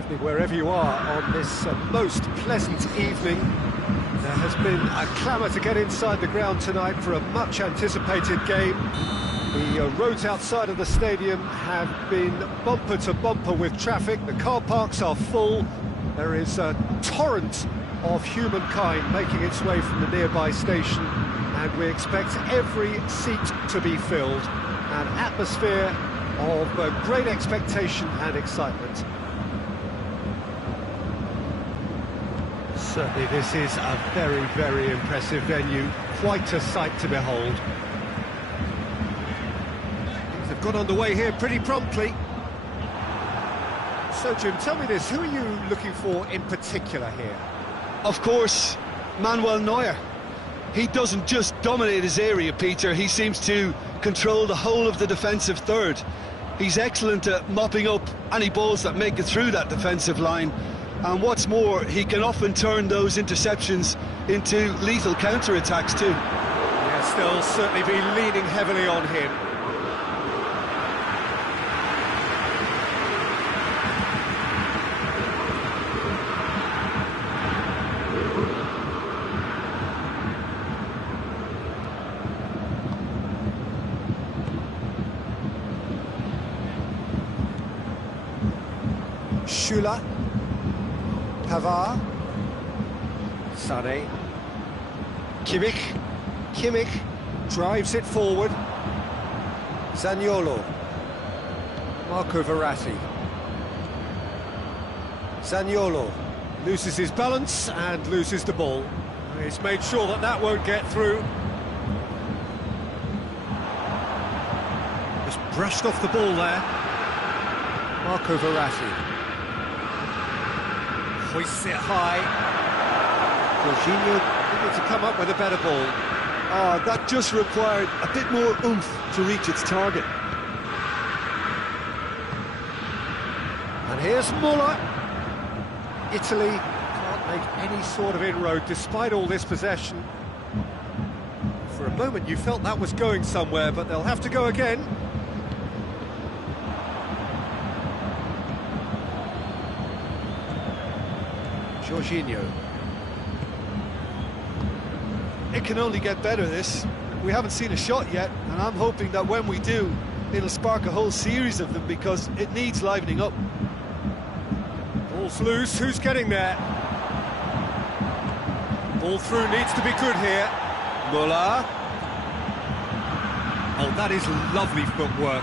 evening, wherever you are on this most pleasant evening. There has been a clamour to get inside the ground tonight for a much-anticipated game. The roads outside of the stadium have been bumper to bumper with traffic. The car parks are full. There is a torrent of humankind making its way from the nearby station, and we expect every seat to be filled. An atmosphere of great expectation and excitement. Certainly this is a very, very impressive venue, quite a sight to behold. Things have got underway here pretty promptly. So Jim, tell me this, who are you looking for in particular here? Of course, Manuel Neuer. He doesn't just dominate his area, Peter, he seems to control the whole of the defensive third. He's excellent at mopping up any balls that make it through that defensive line. And what's more, he can often turn those interceptions into lethal counter-attacks too. Yes, they'll certainly be leaning heavily on him. Schüller, Pavard, Sané, Kimmich drives it forward, Zaniolo, Marco Verratti, Zaniolo loses his balance and loses the ball. He's made sure that that won't get through. Just brushed off the ball there, Marco Verratti. Hoists it high. Jorginho needed to come up with a better ball. Oh, that just required a bit more oomph to reach its target. And here's Müller. Italy can't make any sort of inroad despite all this possession. For a moment you felt that was going somewhere, but they'll have to go again. Jorginho. It can only get better, this. We haven't seen a shot yet, and I'm hoping that when we do, it'll spark a whole series of them, because it needs livening up. Ball's loose, who's getting there? Ball through needs to be good here. Müller. Oh, that is lovely footwork.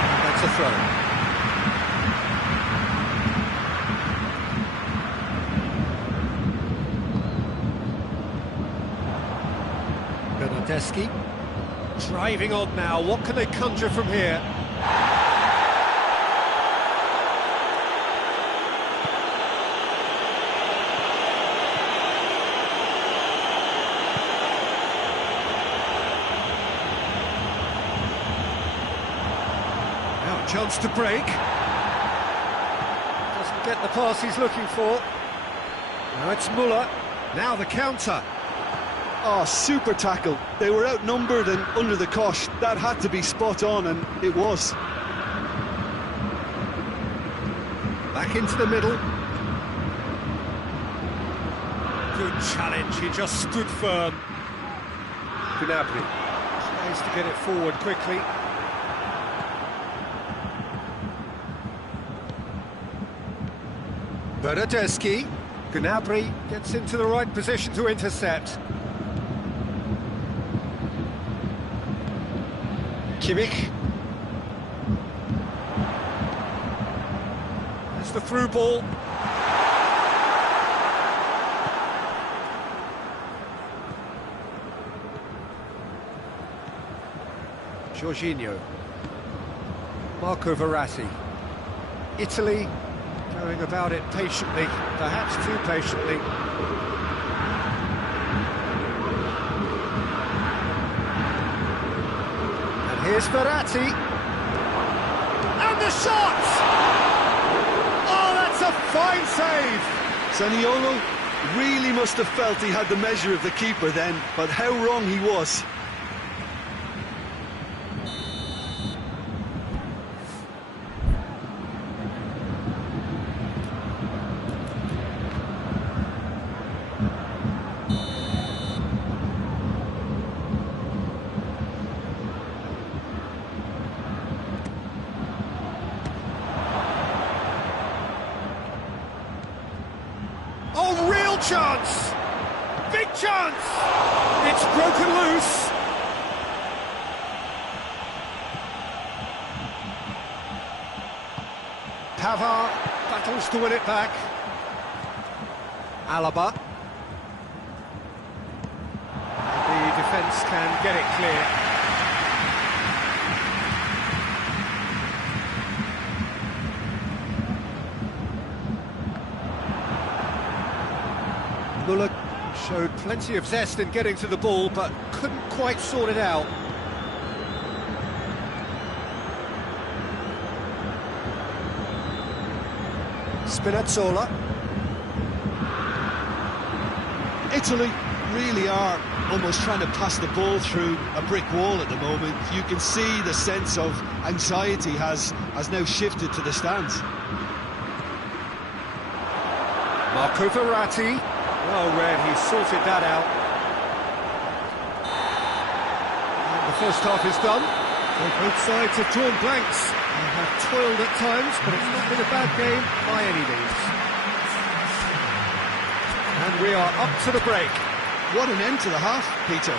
And that's a throw. Bernardeschi driving on now. What can they conjure from here? Now a chance to break. Doesn't get the pass he's looking for. Now it's Müller. Now the counter. Oh, super tackle. They were outnumbered and under the cosh. That had to be spot on, and it was. Back into the middle. Good challenge, he just stood firm. Gnabry tries to get it forward quickly. Bernardeschi. Gnabry gets into the right position to intercept. Kimmich. There's the through ball. Jorginho. Marco Verratti. Italy going about it patiently, perhaps too patiently. Here's Verratti, and the shot! Oh, that's a fine save! Zaniolo really must have felt he had the measure of the keeper then, but how wrong he was. Chance! It's broken loose. Pavard battles to win it back. Alaba. And the defence can get it clear. Muller showed plenty of zest in getting to the ball, but couldn't quite sort it out. Spinazzola. Italy really are almost trying to pass the ball through a brick wall at the moment. You can see the sense of anxiety has now shifted to the stands. Marco Verratti. Well read, he sorted that out. And the first half is done. So both sides have drawn blanks. They have toiled at times, but it's not been a bad game by any means. And we are up to the break. What an end to the half, Peter.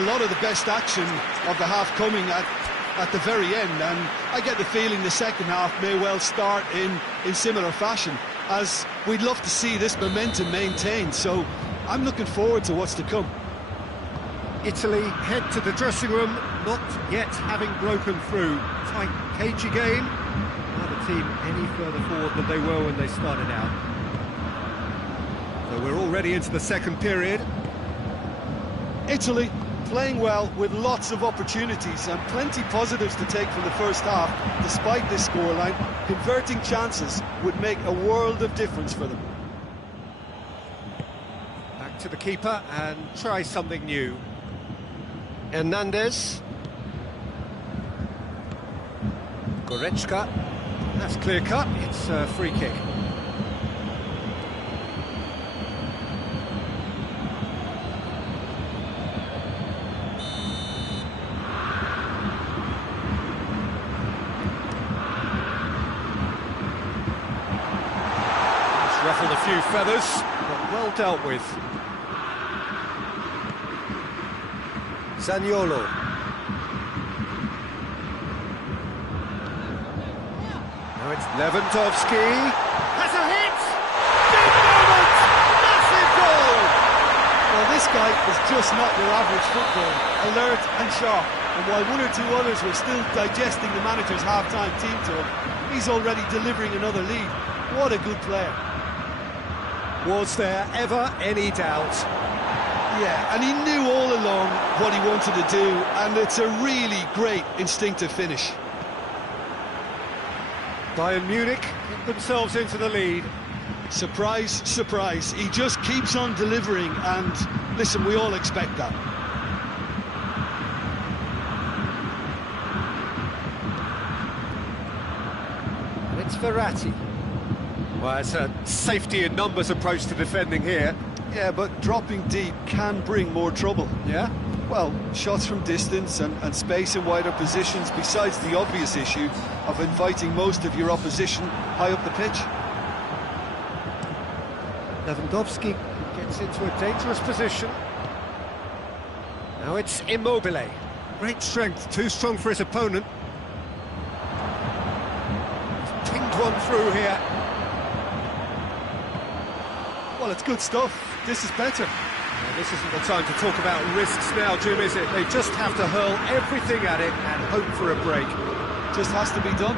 A lot of the best action of the half coming at the very end, and I get the feeling the second half may well start in similar fashion, as we'd love to see this momentum maintained, so I'm looking forward to what's to come. Italy head to the dressing room, not yet having broken through. Tight, cagey game. Now the team any further forward than they were when they started out. So we're already into the second period. Italy playing well with lots of opportunities and plenty positives to take from the first half. Despite this scoreline, converting chances would make a world of difference for them. Back to the keeper and try something new. Hernandez. Goretzka. That's clear cut, it's a free kick. Ruffled a few feathers, but well dealt with. Zaniolo. Now it's Lewandowski. Has a hit! Big moment! Massive goal! Well, this guy is just not your average footballer. Alert and sharp. And while one or two others were still digesting the manager's half-time team talk, he's already delivering another lead. What a good player. Was there ever any doubt? Yeah, and he knew all along what he wanted to do, and it's a really great instinctive finish. Bayern Munich get themselves into the lead. Surprise, surprise. He just keeps on delivering, and listen, we all expect that. It's Verratti. Well, it's a safety in numbers approach to defending here. Yeah, but dropping deep can bring more trouble. Yeah? Well, shots from distance and space in wider positions, besides the obvious issue of inviting most of your opposition high up the pitch. Lewandowski gets into a dangerous position. Now it's Immobile. Great strength, too strong for his opponent. He's pinged one through here. Well, it's good stuff. This is better. Well, this isn't the time to talk about risks now, Jim, is it? They just have to hurl everything at it and hope for a break. Just has to be done.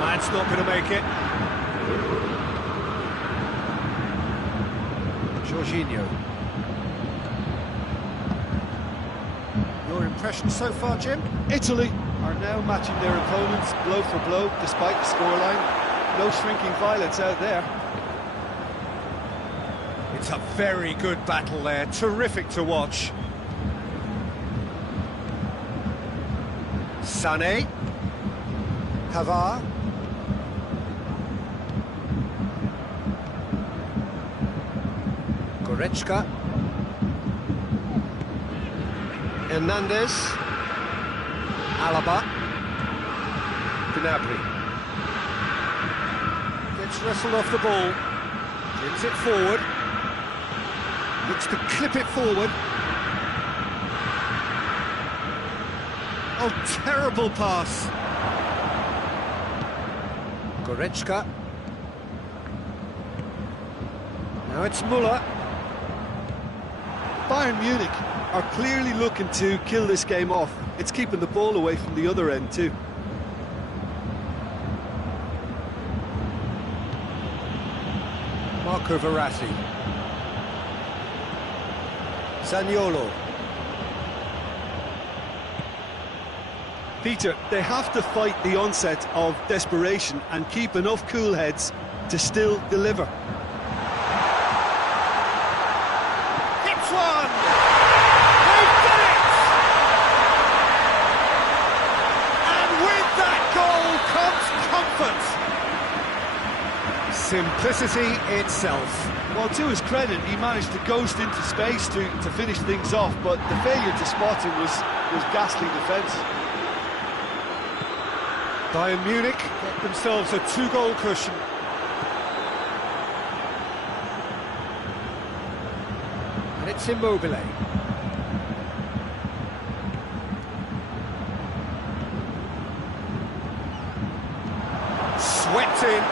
That's not going to make it. Jorginho. Your impression so far, Jim? Italy are now matching their opponents blow for blow, despite the scoreline. No shrinking violence out there. It's a very good battle there, terrific to watch. Sané. Pavard. Goretzka. Hernandez. Alaba. Gnabry. Gets wrestled off the ball. Gins it forward. Looks to clip it forward. Oh, terrible pass. Goretzka. Now it's Müller. Bayern Munich are clearly looking to kill this game off. It's keeping the ball away from the other end too. Marco Verratti. Zaniolo. Peter, they have to fight the onset of desperation and keep enough cool heads to still deliver. Hits one! They've done it! And with that goal comes comfort. Simplicity itself. Well, to his credit, he managed to ghost into space to finish things off, but the failure to spot him was ghastly defence. Bayern Munich get themselves a 2-goal cushion. And it's Immobile. Swept in.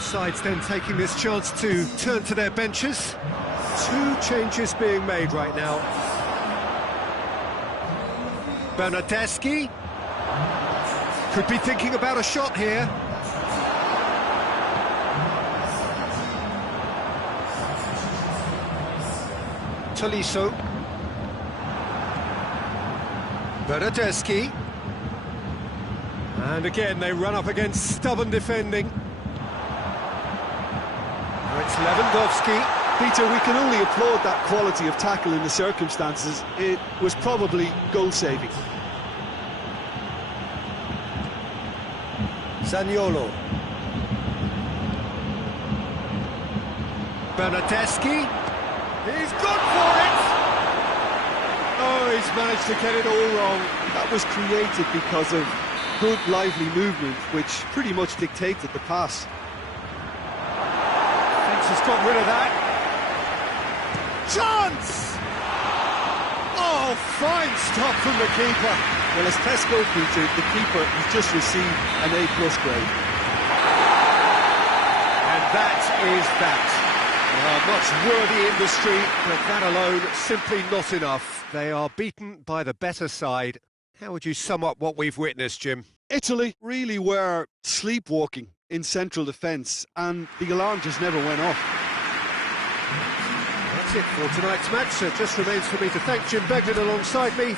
Sides then taking this chance to turn to their benches. 2 changes being made right now. Bernardeschi could be thinking about a shot here. Tolisso. Bernardeschi. And again they run up against stubborn defending. It's Lewandowski. Peter, we can only applaud that quality of tackle in the circumstances. It was probably goal-saving. Zaniolo. Bernardeschi. He's good for it! Oh, he's managed to get it all wrong. That was created because of good, lively movement, which pretty much dictated the pass. Has got rid of that. Chance! Oh, fine stop from the keeper. Well, as Tesco, Peter, the keeper has just received an A+ grade. And that is that. Much worthy industry, but that alone simply not enough. They are beaten by the better side. How would you sum up what we've witnessed, Jim? Italy really were sleepwalking in central defence, and the alarm just never went off. That's it for tonight's match. It just remains for me to thank Jim Beglin alongside me.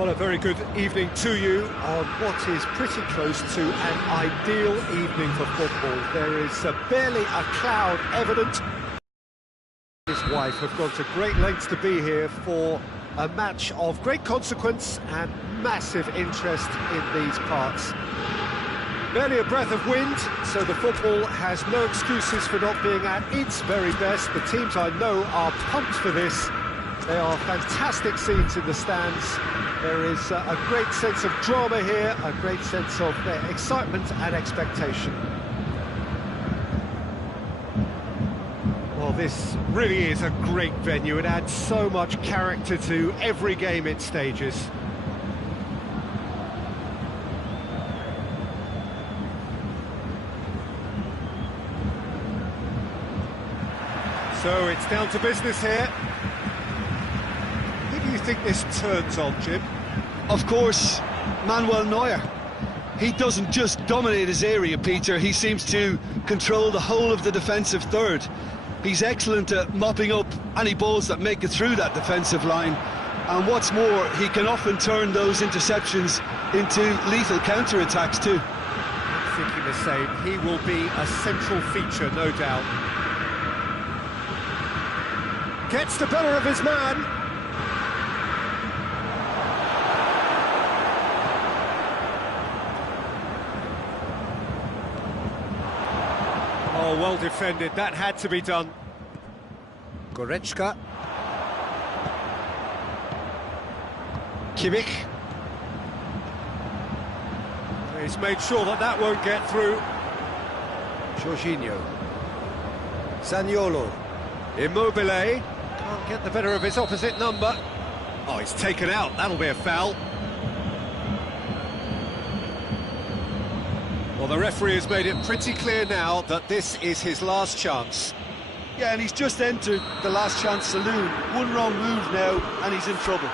Well, a very good evening to you on what is pretty close to an ideal evening for football. There is barely a cloud evident. His wife have gone to great lengths to be here for a match of great consequence and massive interest in these parts. Barely a breath of wind, so the football has no excuses for not being at its very best. The teams I know are pumped for this. They are fantastic scenes in the stands. There is a great sense of drama here, a great sense of excitement and expectation. Well, this really is a great venue. It adds so much character to every game it stages. So it's down to business here. Who do you think this turns on, Jim? Of course, Manuel Neuer. He doesn't just dominate his area, Peter, he seems to control the whole of the defensive third. He's excellent at mopping up any balls that make it through that defensive line. And what's more, he can often turn those interceptions into lethal counter-attacks too. I'm thinking the same. He will be a central feature, no doubt. Gets the better of his man. Oh, well defended. That had to be done. Goretzka. Kimmich. He's made sure that that won't get through. Jorginho. Zaniolo. Immobile. Can't get the better of his opposite number. Oh, he's taken out. That'll be a foul. Well, the referee has made it pretty clear now that this is his last chance. Yeah, and he's just entered the last chance saloon. One wrong move now, and he's in trouble.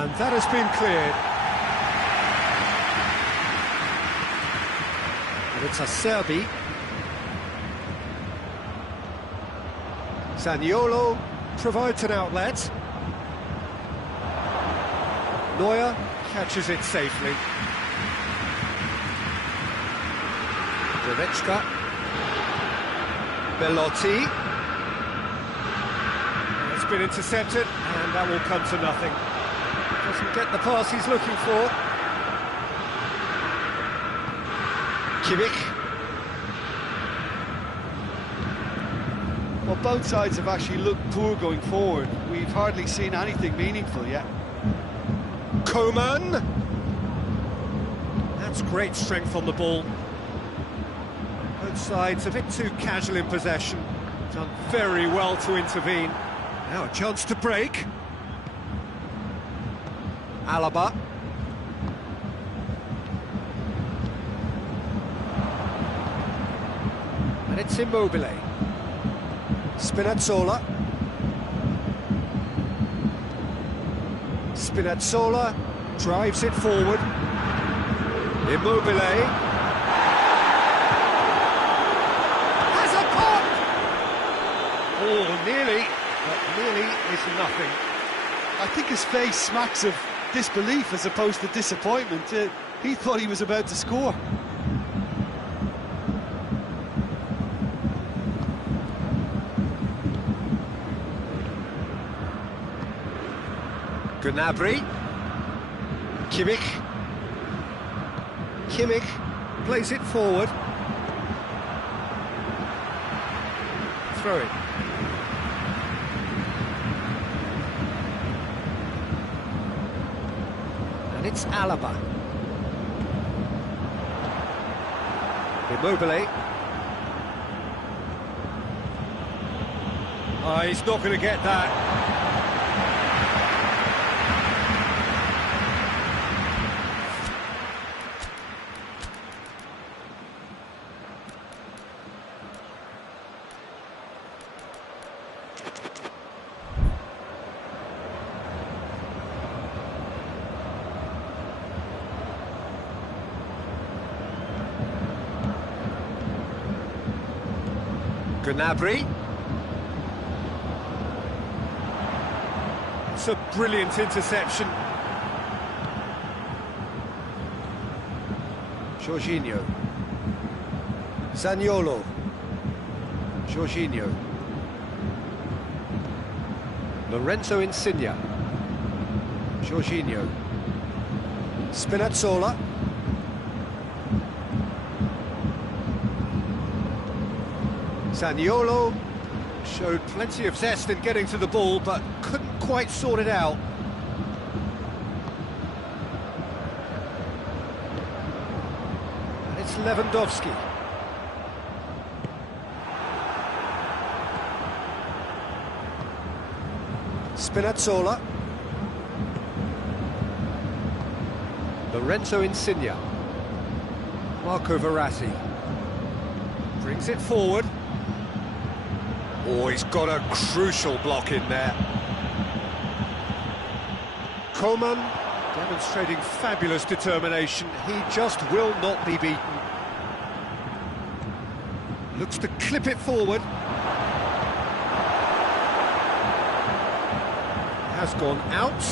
And that has been cleared. And it's Acerbi. Zaniolo provides an outlet. Neuer catches it safely. Goretzka. Belotti. It's been intercepted, and that will come to nothing. Doesn't get the pass he's looking for. Kimmich. Well, both sides have actually looked poor going forward. We've hardly seen anything meaningful yet. Coman. That's great strength on the ball. Both sides a bit too casual in possession. Done very well to intervene. Now a chance to break. Alaba. And it's Immobile. Spinazzola. Spinazzola drives it forward. Immobile. Has a pop! Oh, nearly, but nearly is nothing. I think his face smacks of disbelief as opposed to disappointment. He thought he was about to score. Gnabry. Kimmich. Kimmich plays it forward. Throw it. And it's Alaba. Immobile. Oh, he's not going to get that. Gnabry. It's a brilliant interception. Jorginho. Zaniolo. Jorginho. Lorenzo Insigne. Jorginho. Spinazzola. Zaniolo showed plenty of zest in getting to the ball, but couldn't quite sort it out. And it's Lewandowski. Spinazzola. Lorenzo Insigne. Marco Verratti. Brings it forward. Oh, he's got a crucial block in there. Coman demonstrating fabulous determination. He just will not be beaten. Looks to clip it forward. Has gone out.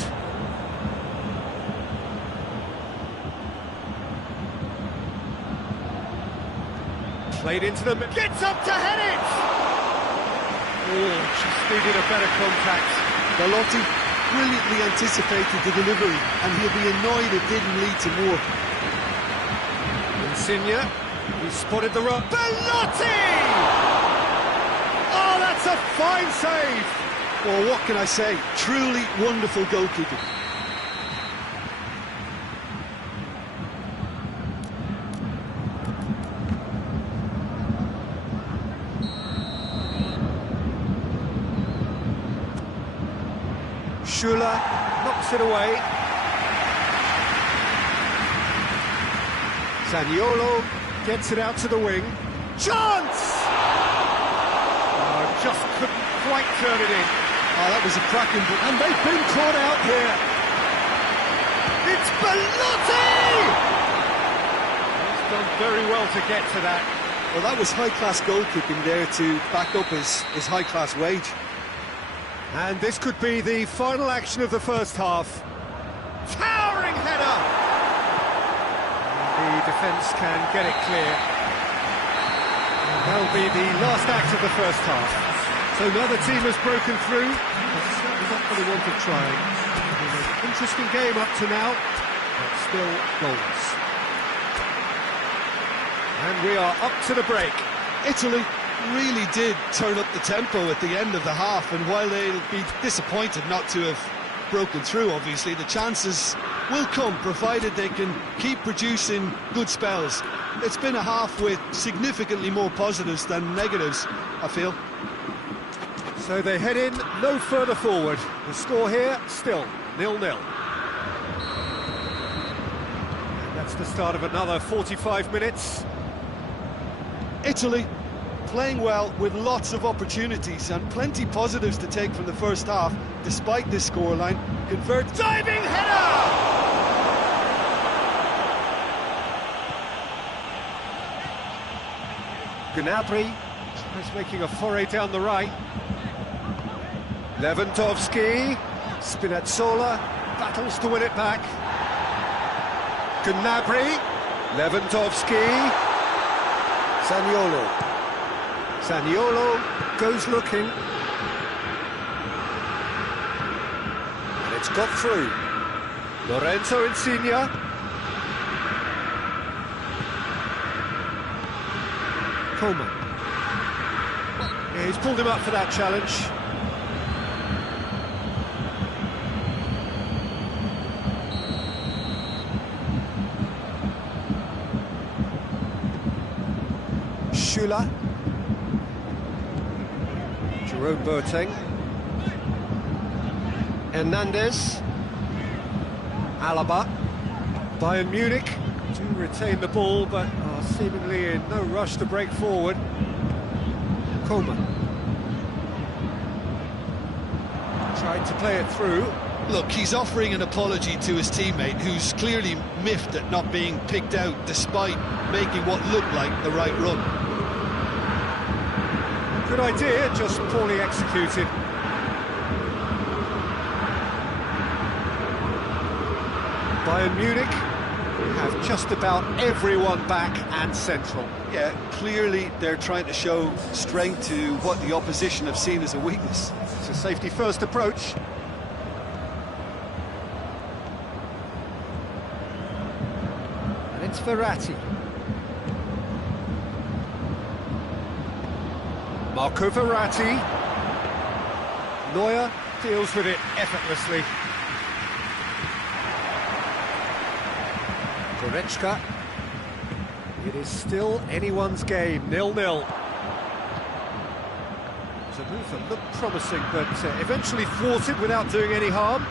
Played into them, gets up to head it! Oh, just needed a better contact. Belotti brilliantly anticipated the delivery, and he'll be annoyed it didn't lead to more. Insigne, he spotted the run. Belotti! Oh, that's a fine save! Well, what can I say? Truly wonderful goalkeeping. Schüller knocks it away. Zaniolo gets it out to the wing. Chance! Oh, just couldn't quite turn it in. Oh, that was a cracking ball. And they've been caught out here. It's Belotti! He's done very well to get to that. Well, that was high-class goalkeeping there to back up his high-class wage. And this could be the final action of the first half. Towering header! The defence can get it clear. And that'll be the last act of the first half. So another team has broken through. It's certainly not for the want of trying. It was an interesting game up to now, but still goals. And we are up to the break. Italy really did turn up the tempo at the end of the half, and while they'll be disappointed not to have broken through, obviously, the chances will come, provided they can keep producing good spells. It's been a half with significantly more positives than negatives, I feel. So they head in no further forward. The score here, still 0-0. And that's the start of another 45 minutes. Italy playing well with lots of opportunities and plenty positives to take from the first half, despite this scoreline. Diving header! Gnabry is making a foray down the right. Lewandowski, Spinazzola battles to win it back. Gnabry, Lewandowski, Zaniolo. Zaniolo goes looking. And it's got through. Lorenzo Insigne. Coman. Yeah, he's pulled him up for that challenge. Schüller. Jerome Boateng. Hernandez. Alaba. Bayern Munich do retain the ball, but are seemingly in no rush to break forward. Coman. Tried to play it through. Look, he's offering an apology to his teammate, who's clearly miffed at not being picked out despite making what looked like the right run. Good idea, just poorly executed. Bayern Munich have just about everyone back and central. Yeah, clearly they're trying to show strength to what the opposition have seen as a weakness. It's a safety-first approach. And it's Verratti. Marco Verratti. Neuer deals with it effortlessly. Goretzka. It is still anyone's game, 0-0. The move that looked promising, but eventually thwarted without doing any harm.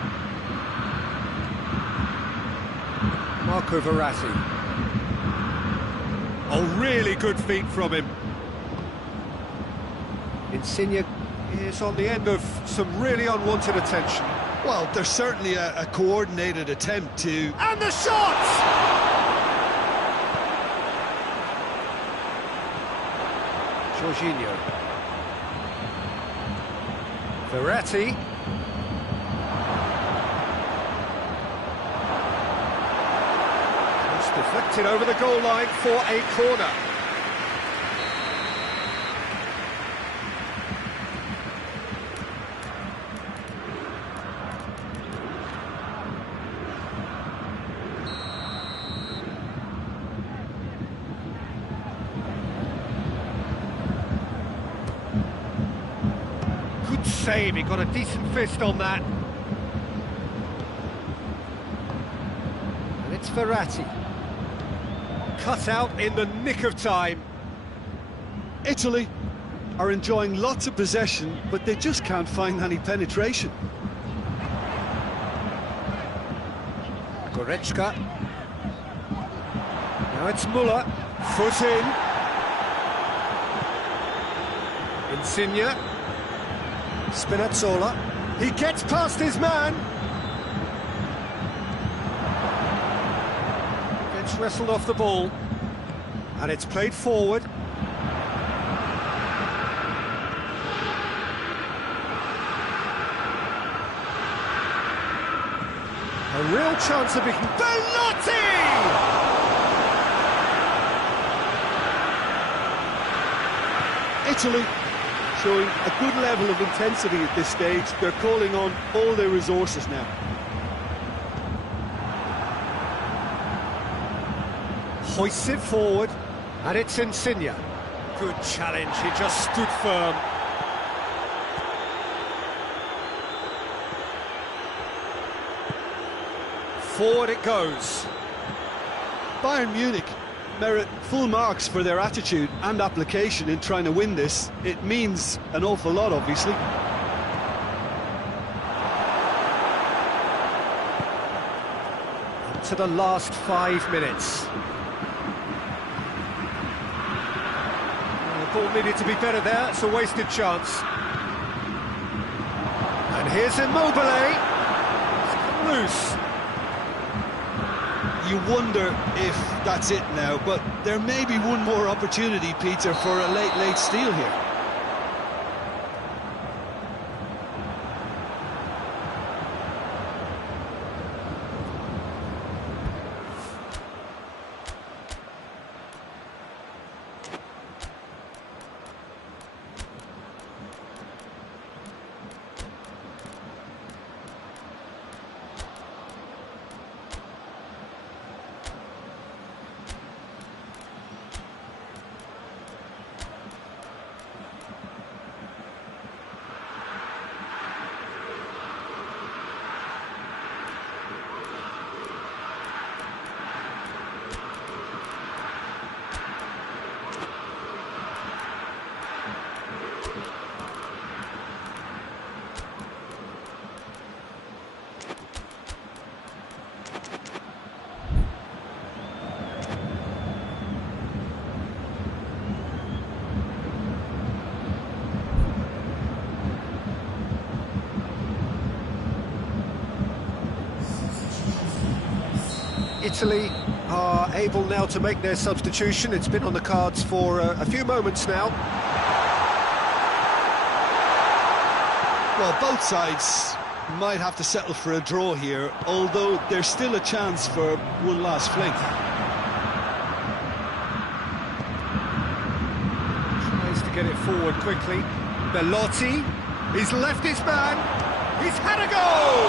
Marco Verratti. Oh, really good feet from him. Insigne is on the end of some really unwanted attention. Well, there's certainly a coordinated attempt to... And the shot! Jorginho. Verratti. It's deflected over the goal line for a corner. Save, he got a decent fist on that. And it's Verratti. Cut out in the nick of time. Italy are enjoying lots of possession, but they just can't find any penetration. Goretzka. Now it's Müller. Foot in. Insigne. Spinazzola, he gets past his man. Gets wrestled off the ball. And it's played forward. A real chance of being... Bellotti! Italy showing a good level of intensity at this stage. They're calling on all their resources now. Hoists it forward, and it's Insigne. Good challenge, he just stood firm. Forward it goes. Bayern Munich merit full marks for their attitude and application in trying to win this. It means an awful lot, obviously. To the last 5 minutes. The ball needed to be better there, it's a wasted chance. And here's Immobile. It's come loose. You wonder if that's it now, but there may be one more opportunity, Peter, for a late steal here. Italy are able now to make their substitution. It's been on the cards for a few moments now. Well, both sides might have to settle for a draw here, although there's still a chance for one last fling. Tries to get it forward quickly. Belotti, he's left his man, he's had a goal!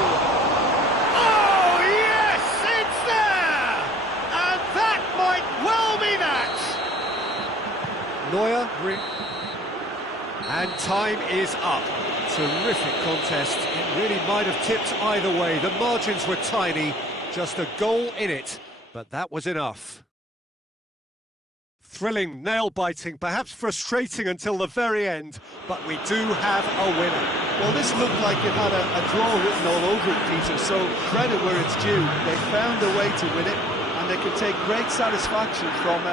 Oh, yes, it's there! And that might well be that! Neuer, and time is up. Terrific contest. It really might have tipped either way. The margins were tiny, just a goal in it, but that was enough. Thrilling, nail-biting, perhaps frustrating until the very end, but we do have a winner. Well, this looked like it had a draw written all over it, Peter, so credit where it's due. They found a way to win it, and they could take great satisfaction from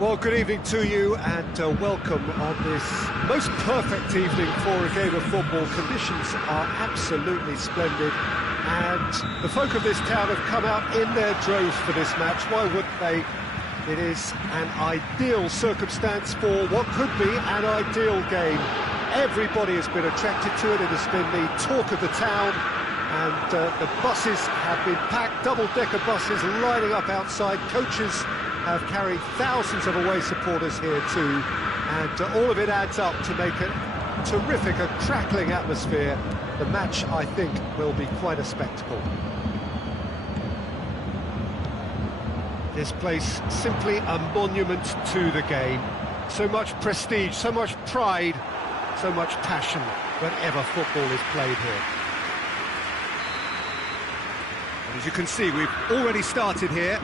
Well, good evening to you and welcome on this most perfect evening for a game of football. Conditions are absolutely splendid and the folk of this town have come out in their droves for this match. Why wouldn't they? It is an ideal circumstance for what could be an ideal game. Everybody has been attracted to it. It has been the talk of the town and the buses have been packed, double-decker buses lining up outside. Coaches have carried thousands of away supporters here too, and all of it adds up to make a terrific, a crackling atmosphere. The match, I think, will be quite a spectacle. This place simply a monument to the game. So much prestige, so much pride, So much passion whenever football is played here. And as you can see, we've already started here.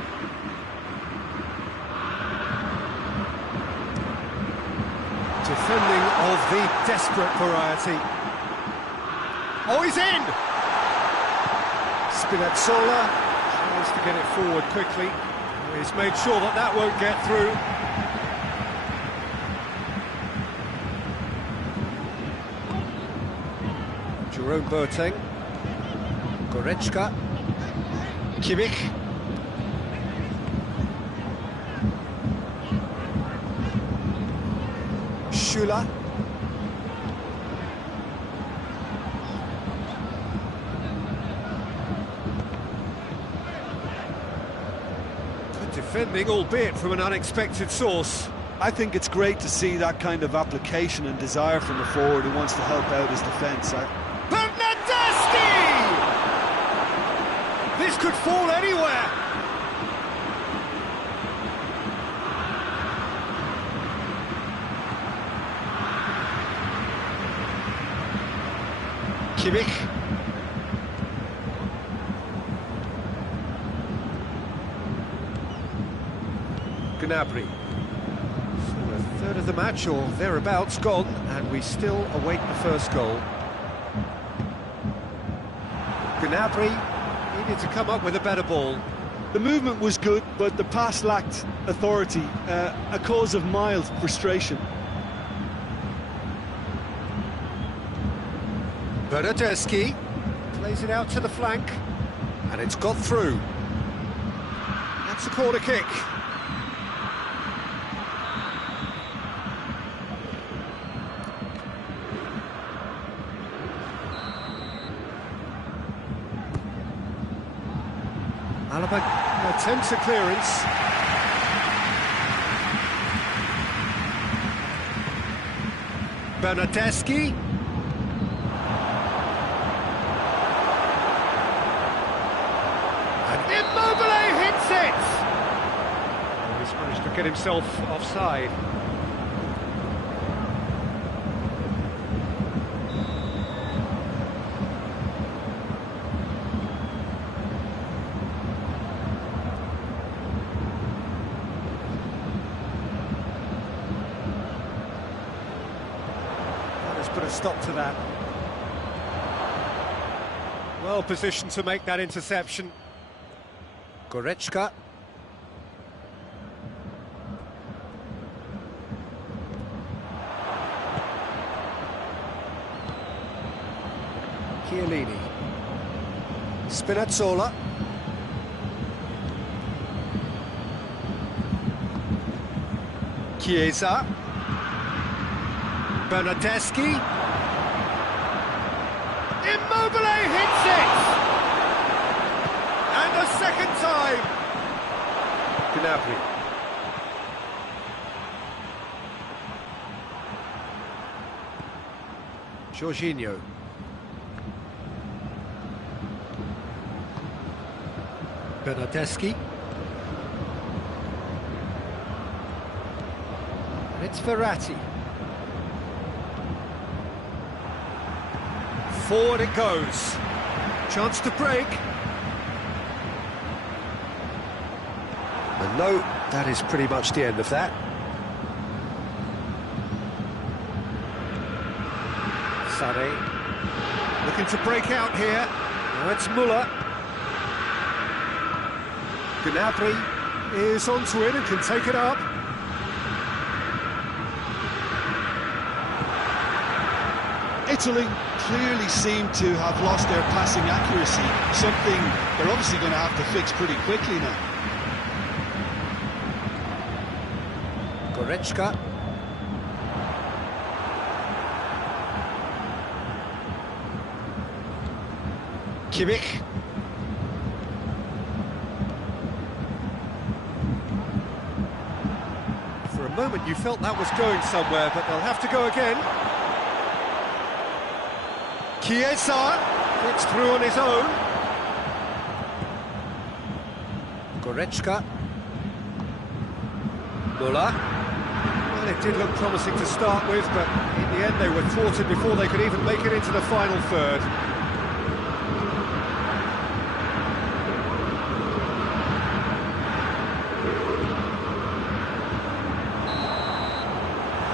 Defending of the desperate variety. Oh, he's in! Spinazzola tries to get it forward quickly. He's made sure that that won't get through. Jerome Boateng. Goretzka. Kimmich. Schüller. Good defending, albeit from an unexpected source. I think it's great to see that kind of application and desire from a forward who wants to help out his defence. Bernardeschi! This could fall anywhere. Kimmich. Gnabry. So a third of the match or thereabouts gone, and we still await the first goal. Gnabry needed to come up with a better ball. The movement was good, but the pass lacked authority, a cause of mild frustration. Bernardeschi plays it out to the flank, and it's got through. That's a corner kick. Alaba attempts a clearance. Bernardeschi. And Immobile hits it! Oh, he's managed to get himself offside. Put a stop to that. Well positioned to make that interception. Goretzka. Chiellini. Spinazzola. Chiesa. Bernardeschi. Immobile hits it! And a second time! Gnabry. Jorginho. Bernardeschi. And it's Verratti. Forward it goes. Chance to break. And no, that is pretty much the end of that. Sané looking to break out here. Now it's Müller. Gnabry is onto it and can take it up. Italy clearly seem to have lost their passing accuracy, something they're obviously going to have to fix pretty quickly now. Goretzka. Kimmich. For a moment you felt that was going somewhere, but they'll have to go again. Chiesa gets through on his own. Goretzka. Müller. Well, it did look promising to start with, but in the end they were thwarted before they could even make it into the final third.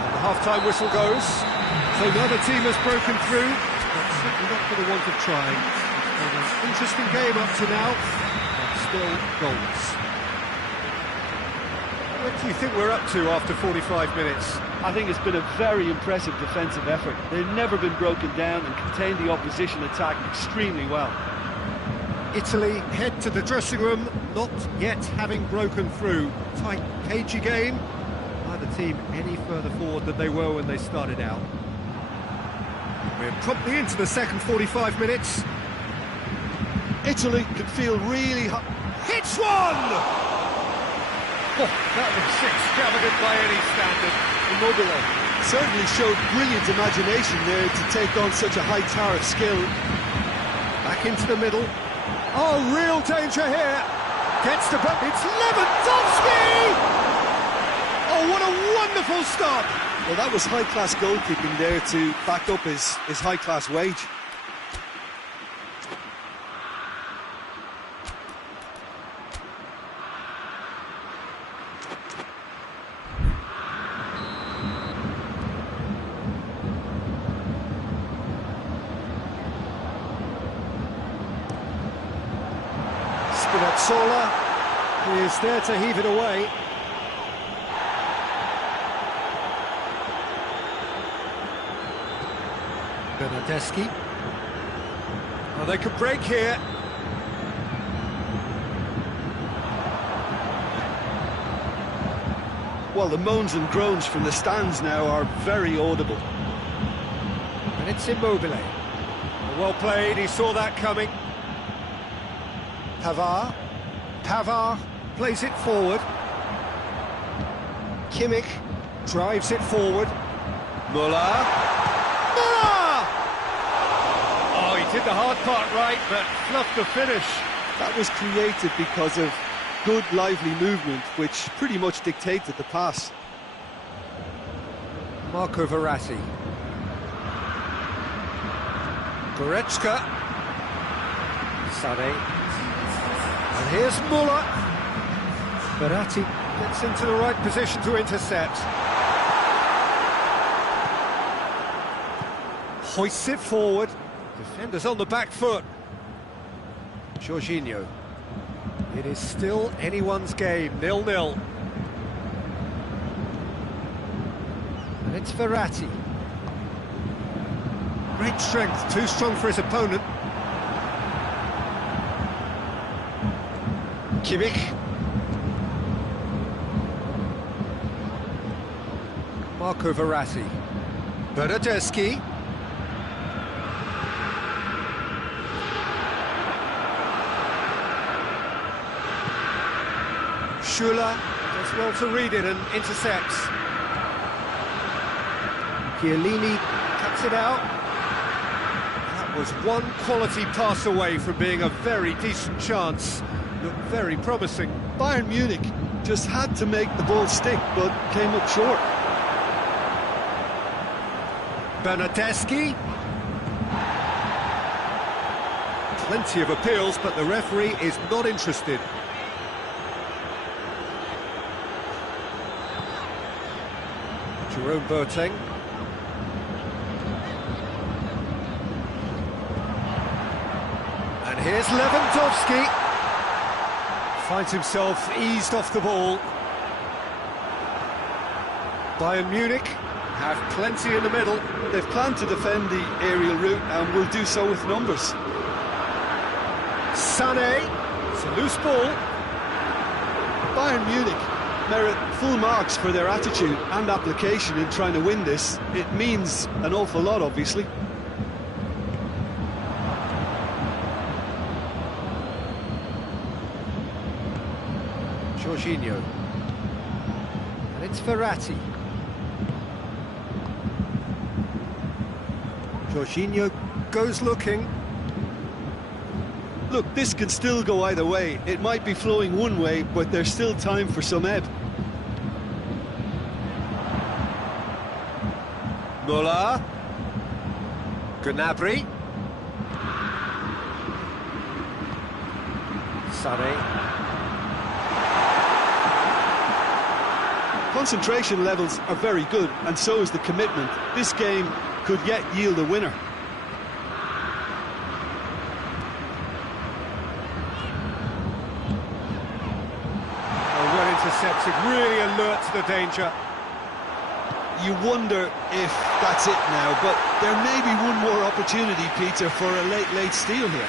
And the half-time whistle goes. So neither team has broken through, but certainly not for the want of trying. It's been an interesting game up to now, but still goals. What do you think we're up to after 45 minutes? I think it's been a very impressive defensive effort. They've never been broken down and contained the opposition attack extremely well. Italy head to the dressing room, not yet having broken through. Tight, cagey game. Neither team any further forward than they were when they started out. We're promptly into the second 45 minutes. Italy can feel really hot. Hits one! Oh, that was extravagant by any standard. Immobile certainly showed brilliant imagination there to take on such a high tower of skill. Back into the middle. Oh, real danger here. Gets the button. It's Lewandowski! Oh, what a wonderful stop! Well, that was high-class goalkeeping there to back up his high-class wage. Spinazzola is there to heave it away. Bernardeschi. Oh, they could break here. Well, the moans and groans from the stands now are very audible. And it's Immobile. Well played, he saw that coming. Pavard plays it forward. Kimmich drives it forward. Müller. Oh, he did the hard part right, but fluffed the finish. That was created because of good, lively movement, which pretty much dictated the pass. Marco Verratti. Goretzka. Sané. And here's Müller. Verratti gets into the right position to intercept. Hoists it forward. Defenders on the back foot. Jorginho. It is still anyone's game, 0-0. And it's Verratti. Great strength, too strong for his opponent. Kimmich. Marco Verratti. Bernardeschi. Schüller does well to read it and intercepts. Chiellini cuts it out. That was one quality pass away from being a very decent chance. Looked very promising. Bayern Munich just had to make the ball stick, but came up short. Bernardeschi. Plenty of appeals, but the referee is not interested. Jerome Boateng. And here's Lewandowski. Finds himself eased off the ball. Bayern Munich have plenty in the middle. They've planned to defend the aerial route and will do so with numbers. Sané. It's a loose ball. Bayern Munich merit full marks for their attitude and application in trying to win this. It means an awful lot, obviously. Jorginho. And it's Verratti. Jorginho goes looking. Look, this can still go either way. It might be flowing one way, but there's still time for some ebb. Muller. Gnabry. Sané. Concentration levels are very good, and so is the commitment. This game could yet yield a winner. Well intercepted, really alert to the danger. You wonder if that's it now, but there may be one more opportunity, Peter, for a late steal here.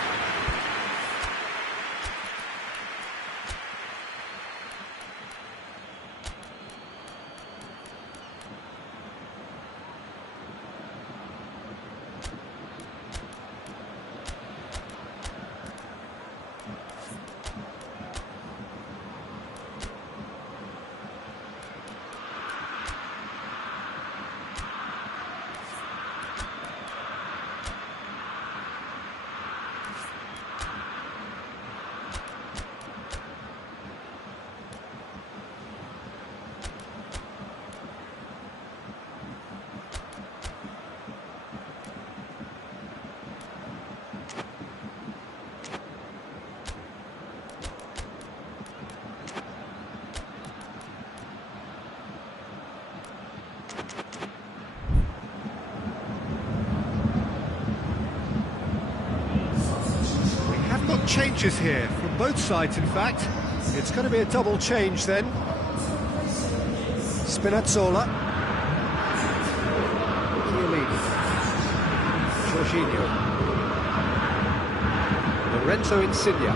Changes here from both sides, in fact. It's going to be a double change then. Spinazzola. Chiellini. Jorginho. Lorenzo Insigne.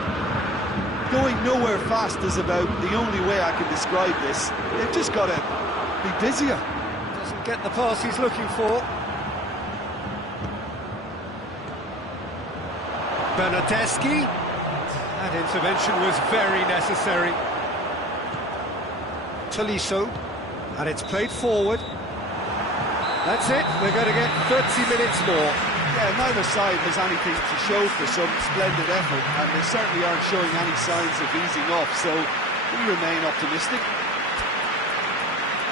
Going nowhere fast is about the only way I can describe this. They've just got to be busier. Doesn't get the pass he's looking for. Bernardeschi. That intervention was very necessary. Tolisso, and it's played forward. That's it, they're going to get 30 minutes more. Yeah, neither side has anything to show for some splendid effort, and they certainly aren't showing any signs of easing off, so we remain optimistic.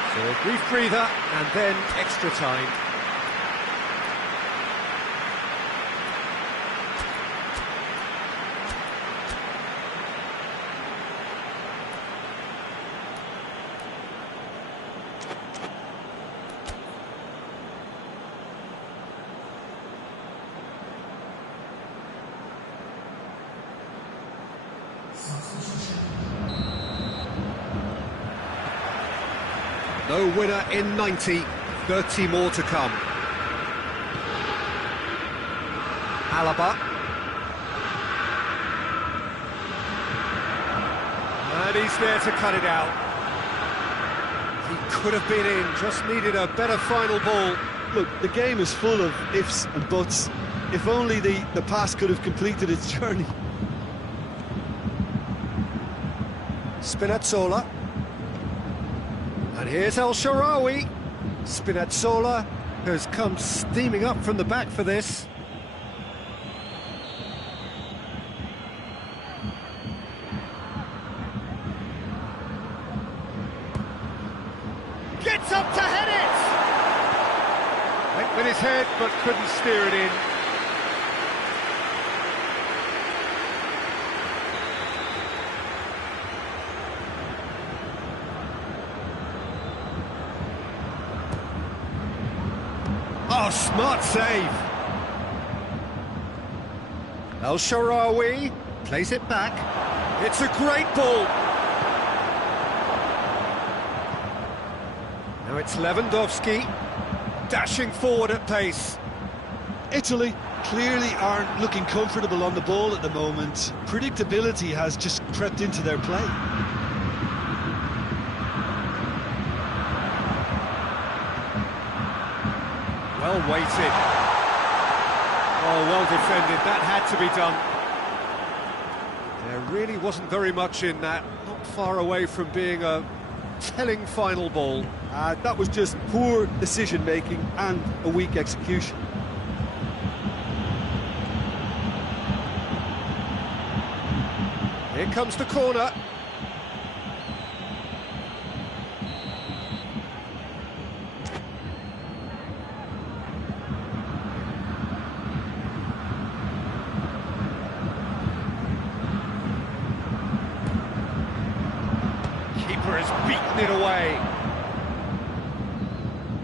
So a brief breather, and then extra time. No winner in 90, 30 more to come. Alaba. And he's there to cut it out. He could have been in, just needed a better final ball. Look, the game is full of ifs and buts. If only the pass could have completed its journey. Spinazzola. And here's El Shaarawy. Spinazzola has come steaming up from the back for this. Gets up to head it! Went with his head, but couldn't steer it in. Oh, smart save. El Shaarawy plays it back. It's a great ball. Now it's Lewandowski, dashing forward at pace. Italy clearly aren't looking comfortable on the ball at the moment. Predictability has just crept into their play. Well weighted. Oh, well defended. That had to be done. There really wasn't very much in that. Not far away from being a telling final ball. That was just poor decision-making and a weak execution. Here comes the corner.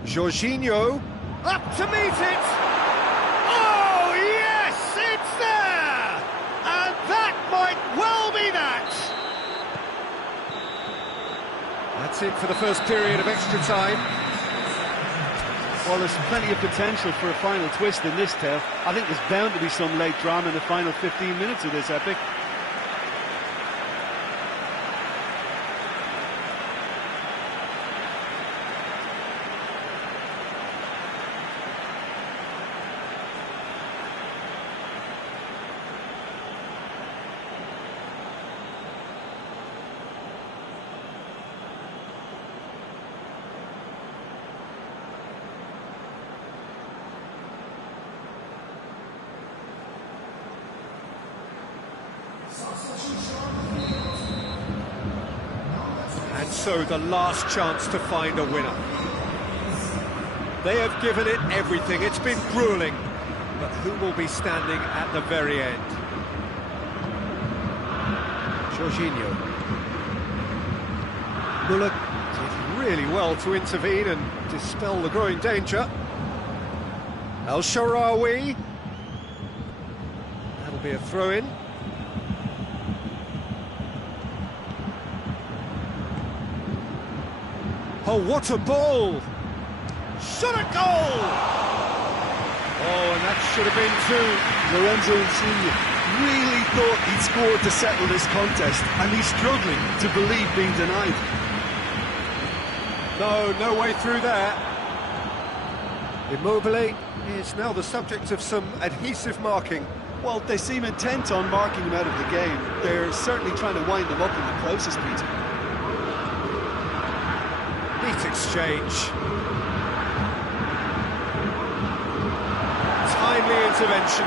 Jorginho, up to meet it! Oh, yes, it's there! And that might well be that! That's it for the first period of extra time. Well, there's plenty of potential for a final twist in this tale. I think there's bound to be some late drama in the final 15 minutes of this epic. And so the last chance to find a winner. They have given it everything. It's been gruelling. But who will be standing at the very end? Jorginho. Muller did really well to intervene and dispel the growing danger. El Shaarawy. That'll be a throw-in. Oh, what a ball! Shot a goal! Oh, and that should have been two. Lorenzo Insigne really thought he'd scored to settle this contest, and he's struggling to believe being denied. No way through there. Immobile is now the subject of some adhesive marking. Well, they seem intent on marking him out of the game. They're certainly trying to wind him up in the process, Peter. Neat exchange. Timely intervention.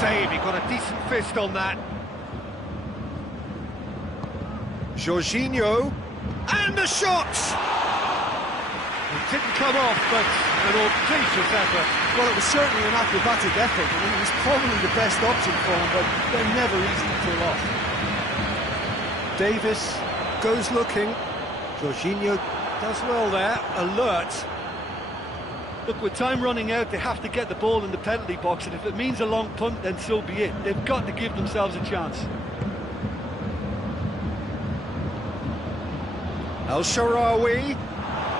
Save, he got a decent fist on that. Jorginho, and a shot! It didn't come off, but an audacious effort. Well, it was certainly an acrobatic effort, and it was probably the best option for him, but they're never easy to pull off. Davis goes looking. Jorginho does well there, alert. Look, with time running out, they have to get the ball in the penalty box, and if it means a long punt, then so be it. They've got to give themselves a chance. El Shaarawy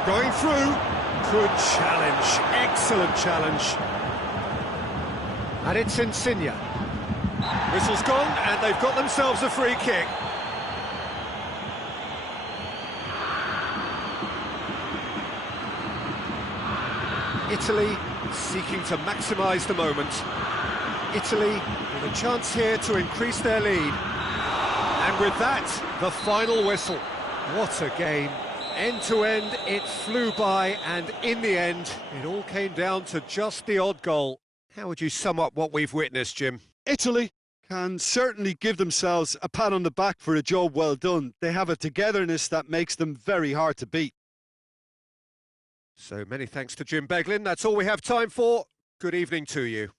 going through. Good challenge, excellent challenge. And it's Insigne. Whistle's gone, and they've got themselves a free kick. Italy seeking to maximise the moment. Italy with a chance here to increase their lead. And with that, the final whistle. What a game. End to end, it flew by, and in the end, it all came down to just the odd goal. How would you sum up what we've witnessed, Jim? Italy can certainly give themselves a pat on the back for a job well done. They have a togetherness that makes them very hard to beat. So many thanks to Jim Beglin. That's all we have time for. Good evening to you.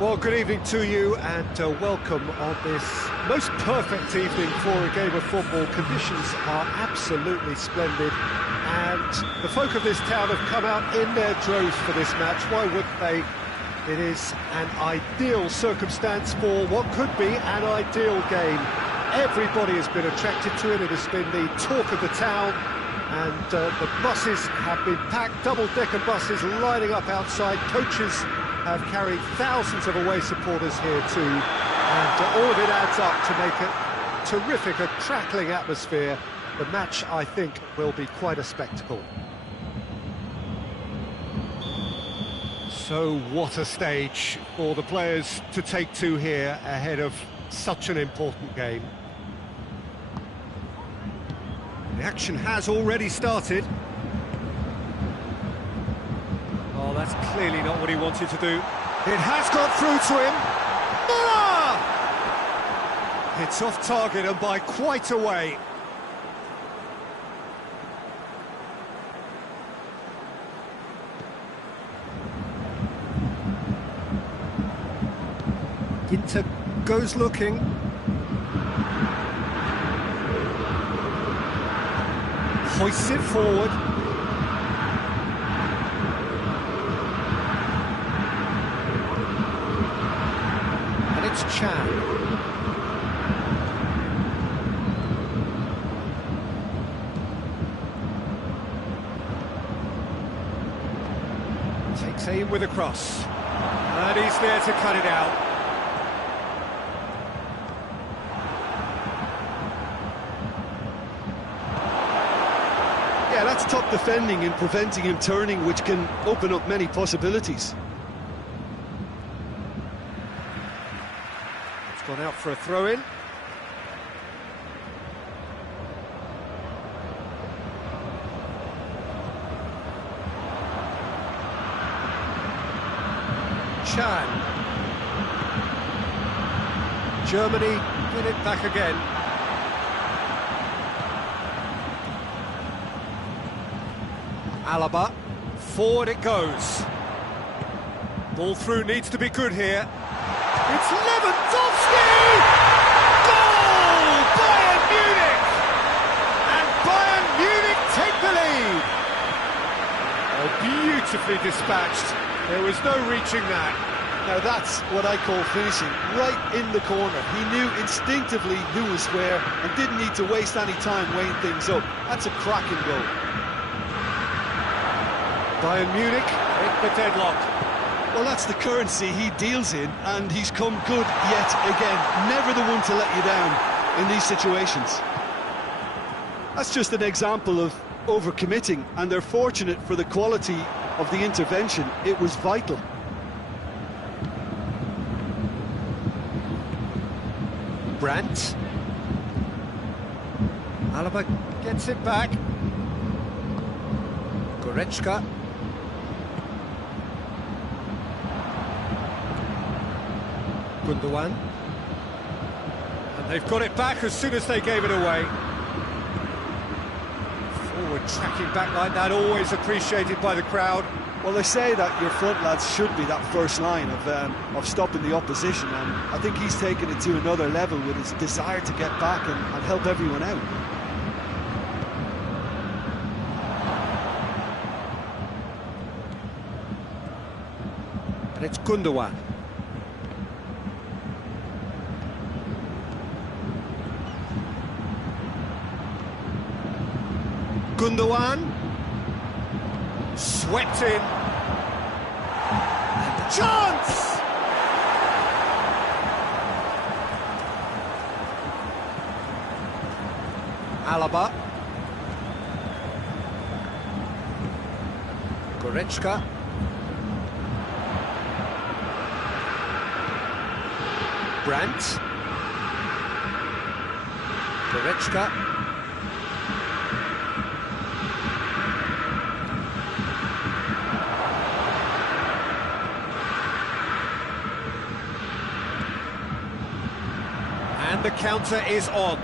Well, good evening to you and welcome on this most perfect evening for a game of football. Conditions are absolutely splendid and the folk of this town have come out in their droves for this match. Why wouldn't they? It is an ideal circumstance for what could be an ideal game. Everybody has been attracted to it. It has been the talk of the town, and the buses have been packed, double-decker buses lining up outside. Coaches have carried thousands of away supporters here too, and all of it adds up to make a terrific, a crackling atmosphere. The match, I think, will be quite a spectacle. So what a stage for the players to take to here ahead of such an important game. The action has already started. Oh, that's clearly not what he wanted to do. It has got through to him. Miller! It's off target and by quite a way. Ginter goes looking. Hoists it forward. And it's Chan. Takes aim with a cross. And he's there to cut it out. Yeah, that's top defending and preventing him turning, which can open up many possibilities. It's gone out for a throw-in. Chan. Germany win it back again. Alaba, forward it goes. Ball through needs to be good here. It's Lewandowski! Goal! Bayern Munich! And Bayern Munich take the lead! Oh, beautifully dispatched. There was no reaching that. Now that's what I call finishing, right in the corner. He knew instinctively who was where and didn't need to waste any time weighing things up. That's a cracking goal. Bayern Munich break the deadlock. Well, that's the currency he deals in, and he's come good yet again. Never the one to let you down in these situations. That's just an example of overcommitting, and they're fortunate for the quality of the intervention. It was vital. Brandt. Alaba gets it back. Goretzka. Gundogan. And they've got it back as soon as they gave it away. Forward tracking back like that, always appreciated by the crowd. Well, they say that your front lads should be that first line of stopping the opposition, and I think he's taken it to another level with his desire to get back and help everyone out. And it's Gundogan. Gundogan. Swept in. And chance! Alaba. Goretzka. Brandt. Goretzka. And the counter is on.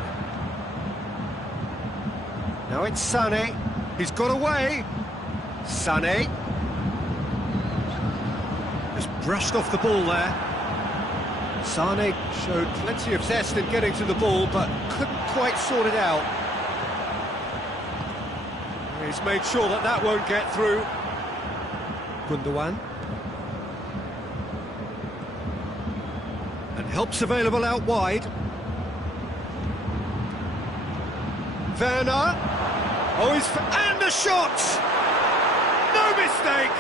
Now it's Sané. He's got away. Sané. Just brushed off the ball there. Sane showed plenty of zest in getting to the ball, but couldn't quite sort it out. He's made sure that that won't get through. Gundogan. And help's available out wide. Werner. Oh, and a shot! No mistake!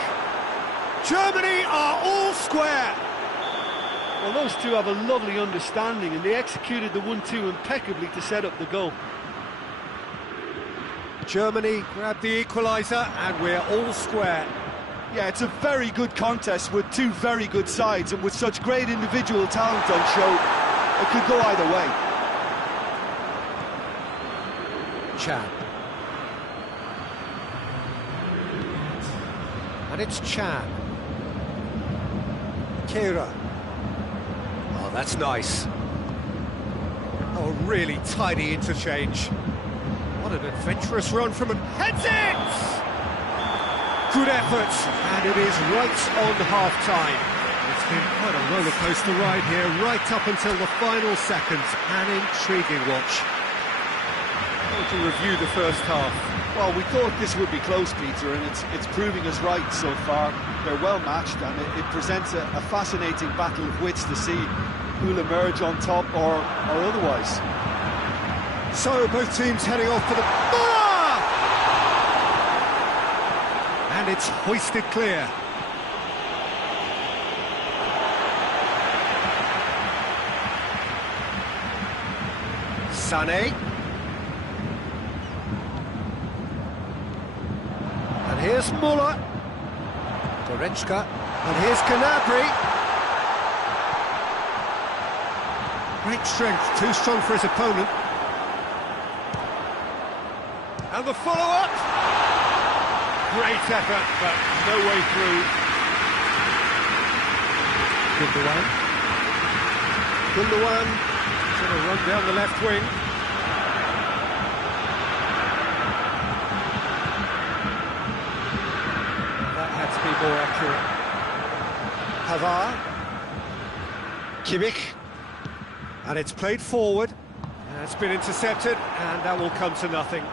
Germany are all square. Well, those two have a lovely understanding, and they executed the 1-2 impeccably to set up the goal. Germany grabbed the equaliser, and we're all square. Yeah, it's a very good contest with two very good sides, and with such great individual talent on show, it could go either way. Chan. And it's Chan. Kehrer. Oh, that's nice. Oh, really tidy interchange. What an adventurous run from an... Heads it! Good effort, and it is right on half-time. It's been quite a roller coaster ride here, right up until the final seconds. An intriguing watch. To review the first half. Well, we thought this would be close, Peter, and it's proving us right so far. They're well matched, and it presents a fascinating battle of wits to see who'll emerge on top or otherwise. So both teams heading off for the... And it's hoisted clear. Sané. And here's Muller. Goretzka. And here's Gnabry. Great strength, too strong for his opponent. And the follow-up. Great effort, but no way through. Gundogan sort of run down the left wing. That had to be more accurate. Pavard. Kimmich. And it's played forward. And it's been intercepted, and that will come to nothing.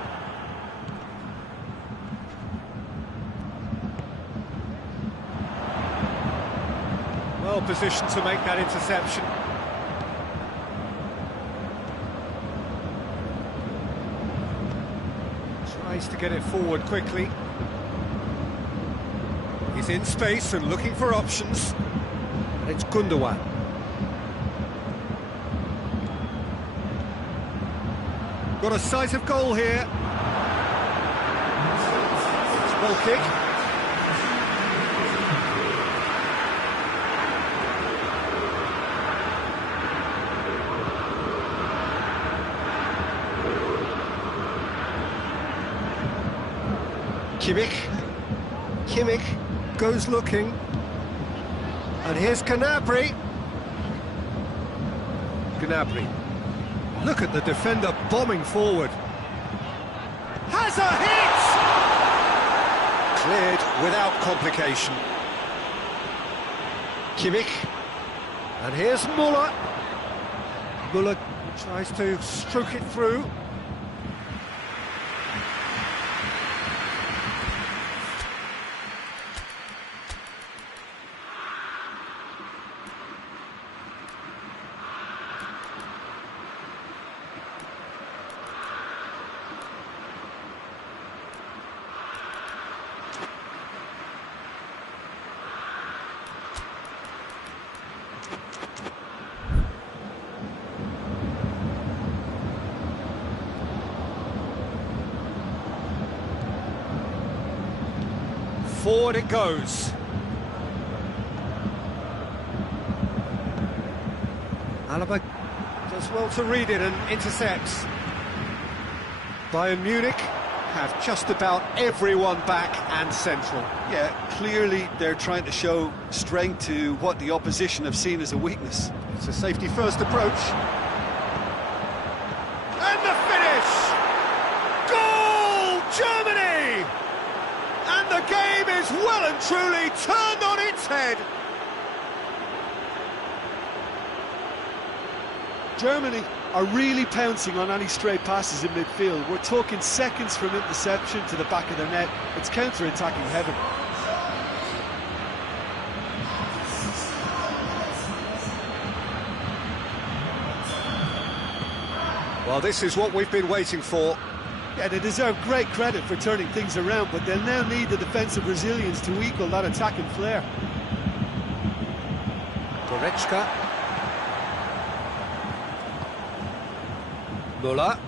Well positioned to make that interception. Tries to get it forward quickly. He's in space and looking for options. And it's Gundogan. Got a sight of goal here. It's a goal kick. Kimmich goes looking, and here's Gnabry. Look at the defender bombing forward. Has a hit! Cleared without complication. Kimmich, and here's Muller. Muller tries to stroke it through. Forward it goes. Alaba does well to read it and intercepts. Bayern Munich have just about everyone back and central. Yeah, clearly they're trying to show strength to what the opposition have seen as a weakness. It's a safety-first approach. And the finish! Goal! Germany! And the game is well and truly turned on its head. Germany are really pouncing on any stray passes in midfield. We're talking seconds from interception to the back of the net. It's counter-attacking heaven. Well, this is what we've been waiting for. Yeah, they deserve great credit for turning things around, but they'll now need the defensive resilience to equal that attacking flair. Goretzka. Müller.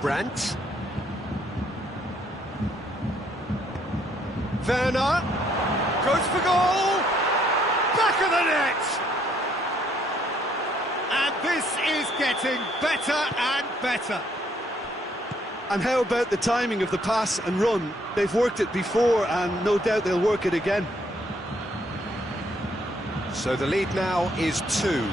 Brandt. Werner. Goes for goal. Back of the net. And this is getting better and better. And how about the timing of the pass and run? They've worked it before, and no doubt they'll work it again. So the lead now is 2.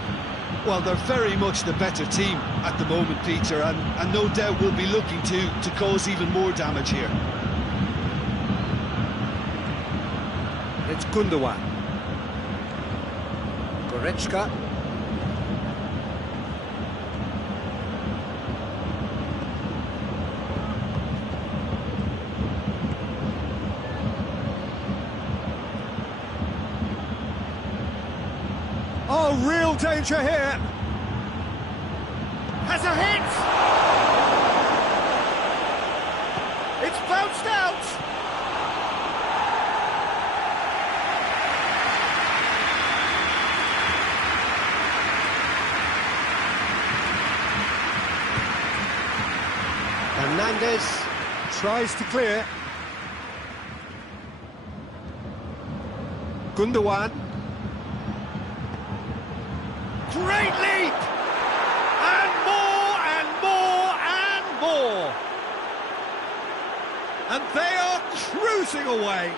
Well, they're very much the better team at the moment, Peter, and no doubt will be looking to cause even more damage here. It's Gundogan. Goretzka. Oh, real danger here. Has a hit. It's bounced out. Hernandez tries to clear. Gundogan. Great leap! And more, and more, and more! And they are cruising away.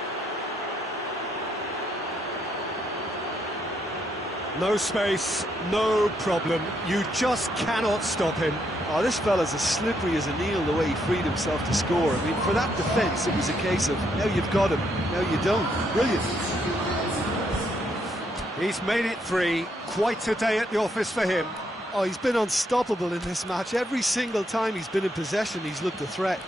No space, no problem. You just cannot stop him. Oh, this fella's as slippery as an eel the way he freed himself to score. I mean, for that defence, it was a case of, now you've got him, now you don't. Brilliant. He's made it 3. Quite a day at the office for him. Oh, he's been unstoppable in this match. Every single time he's been in possession, he's looked a threat.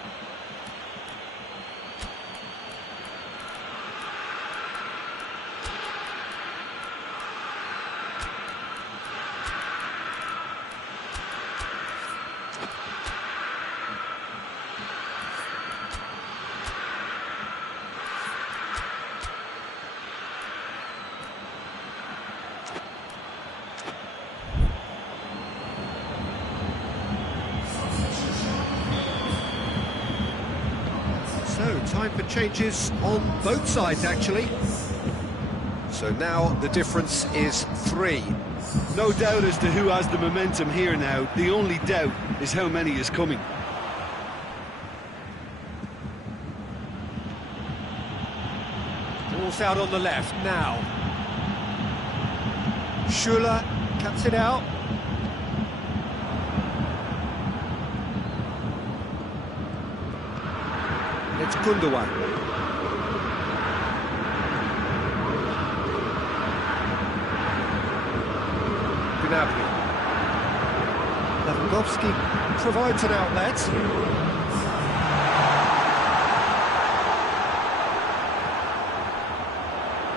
So, time for changes on both sides, actually. So now the difference is 3. No doubt as to who has the momentum here now. The only doubt is how many is coming. Ball's out on the left now. Schuller cuts it out. It's Gundogan. Gnabry. Lewandowski provides an outlet.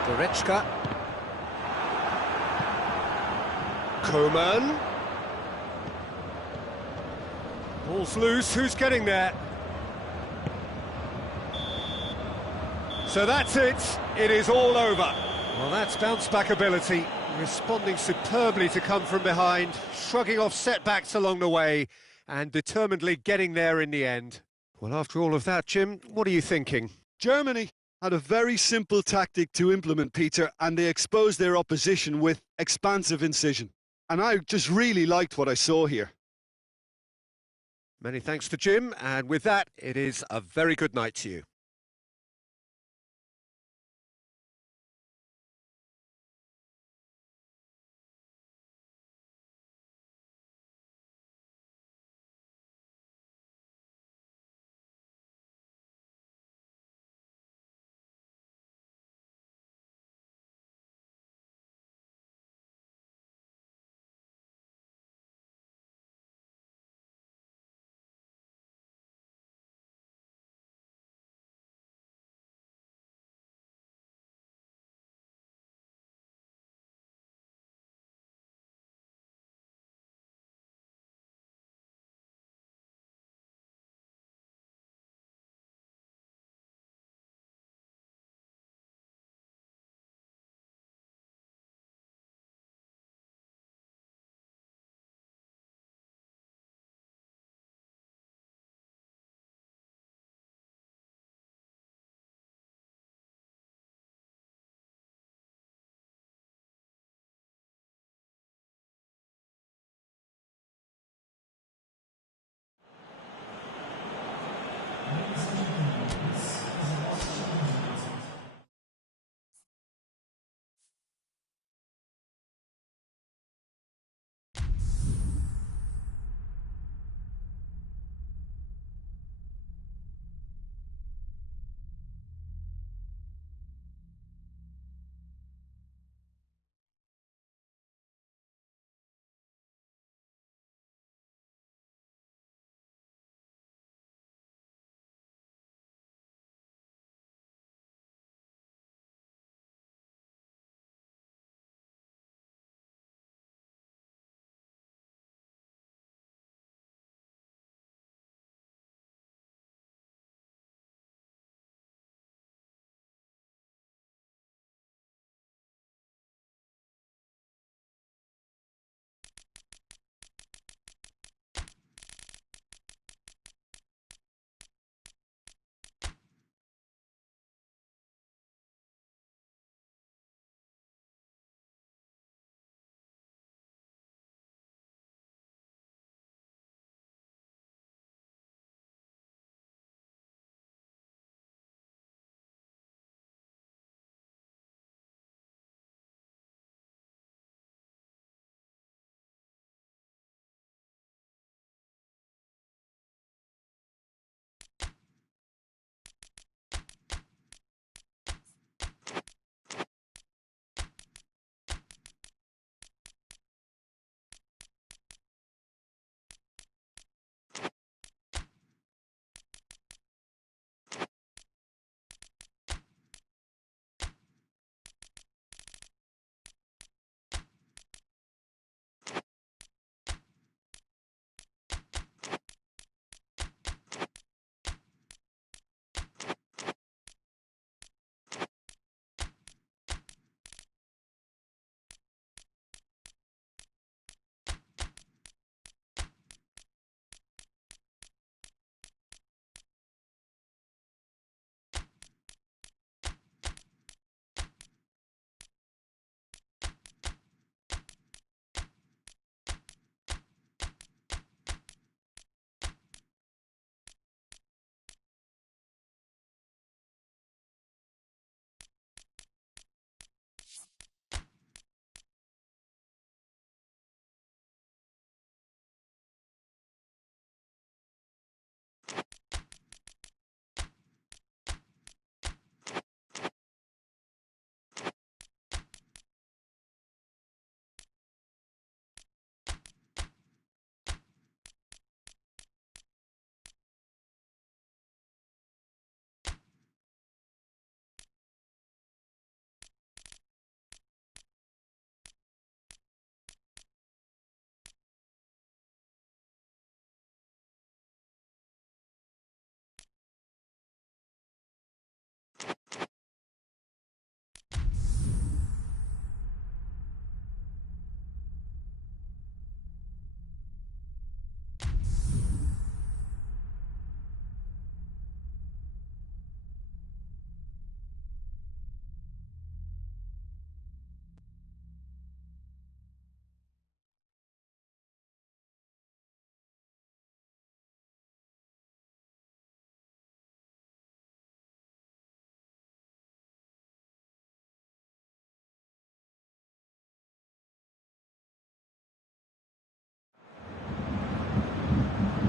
Goretzka. Coman. Ball's loose, who's getting there? So that's it, it is all over. Well, that's bounce-back ability, responding superbly to come from behind, shrugging off setbacks along the way, and determinedly getting there in the end. Well, after all of that, Jim, what are you thinking? Germany had a very simple tactic to implement, Peter, and they exposed their opposition with expansive incision. And I just really liked what I saw here. Many thanks to Jim, and with that, it is a very good night to you.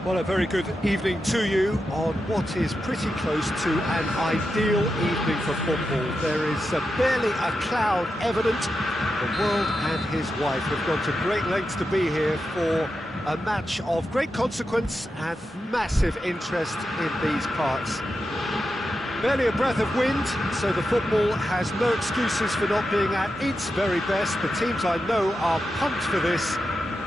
Well, a very good evening to you on what is pretty close to an ideal evening for football. There is barely a cloud evident. The world and his wife have gone to great lengths to be here for a match of great consequence and massive interest in these parts. Barely a breath of wind, so the football has no excuses for not being at its very best. The teams I know are pumped for this.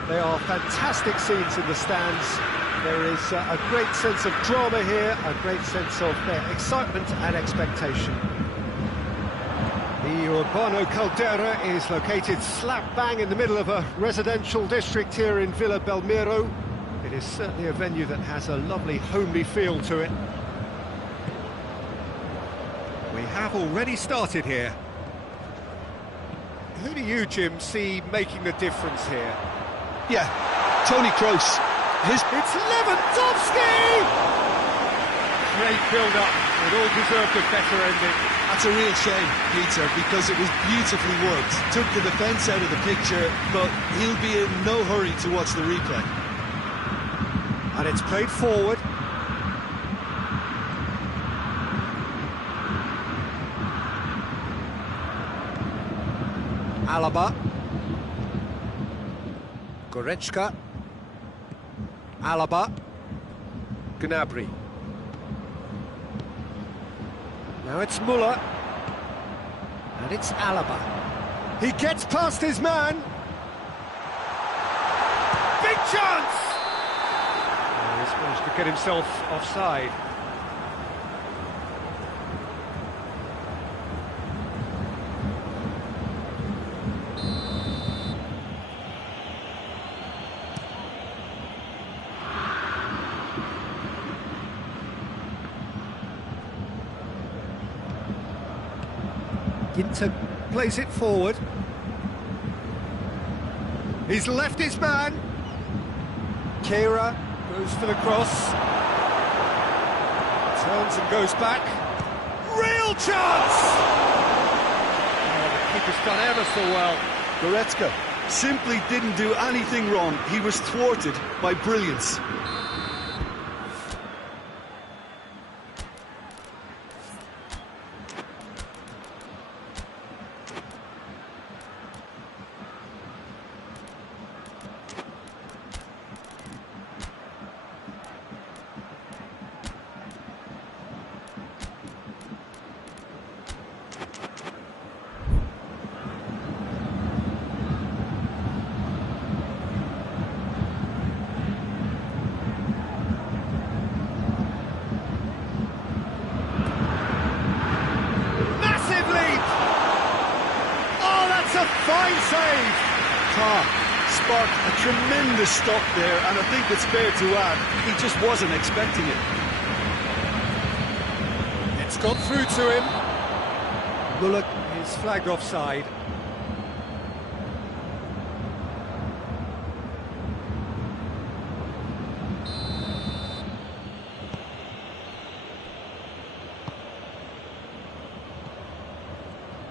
They are fantastic scenes in the stands. There is a great sense of drama here, a great sense of excitement and expectation. The Urbano Caldera is located slap bang in the middle of a residential district here in Villa Belmiro. It is certainly a venue that has a lovely homely feel to it. We have already started here. Who do you, Jim, see making the difference here? Yeah, Tony Kroos. It's Lewandowski! Great build-up. It all deserved a better ending. That's a real shame, Peter, because it was beautifully worked. Took the defence out of the picture, but he'll be in no hurry to watch the replay. And it's played forward. Alaba. Goretzka. Alaba. Gnabry. Now it's Muller. And it's Alaba. He gets past his man. Big chance! Oh, he's managed to get himself offside. Ginter plays it forward. He's left his man. Kehrer goes for the cross. Turns and goes back. Real chance! Oh, the keeper's done ever so well. Goretzka simply didn't do anything wrong. He was thwarted by brilliance. Fine save! Tah sparked a tremendous stop there, and I think it's fair to add, he just wasn't expecting it. It's got through to him. Muller is flagged offside.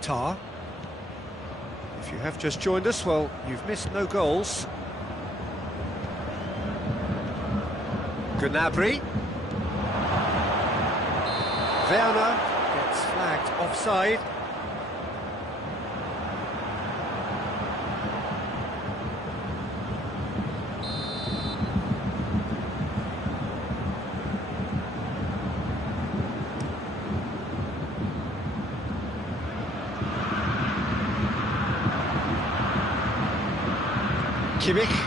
Tah. If you have just joined us, well, you've missed no goals. Gnabry. Werner gets flagged offside. Kimmich.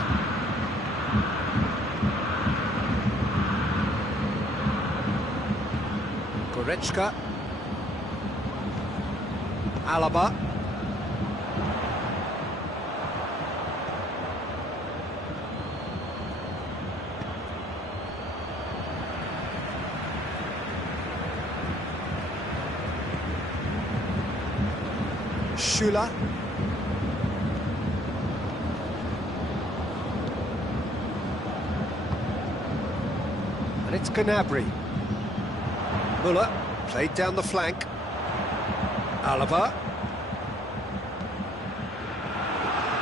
Goretzka. Alaba. Schüller. And it's Gnabry. Muller played down the flank. Alaba.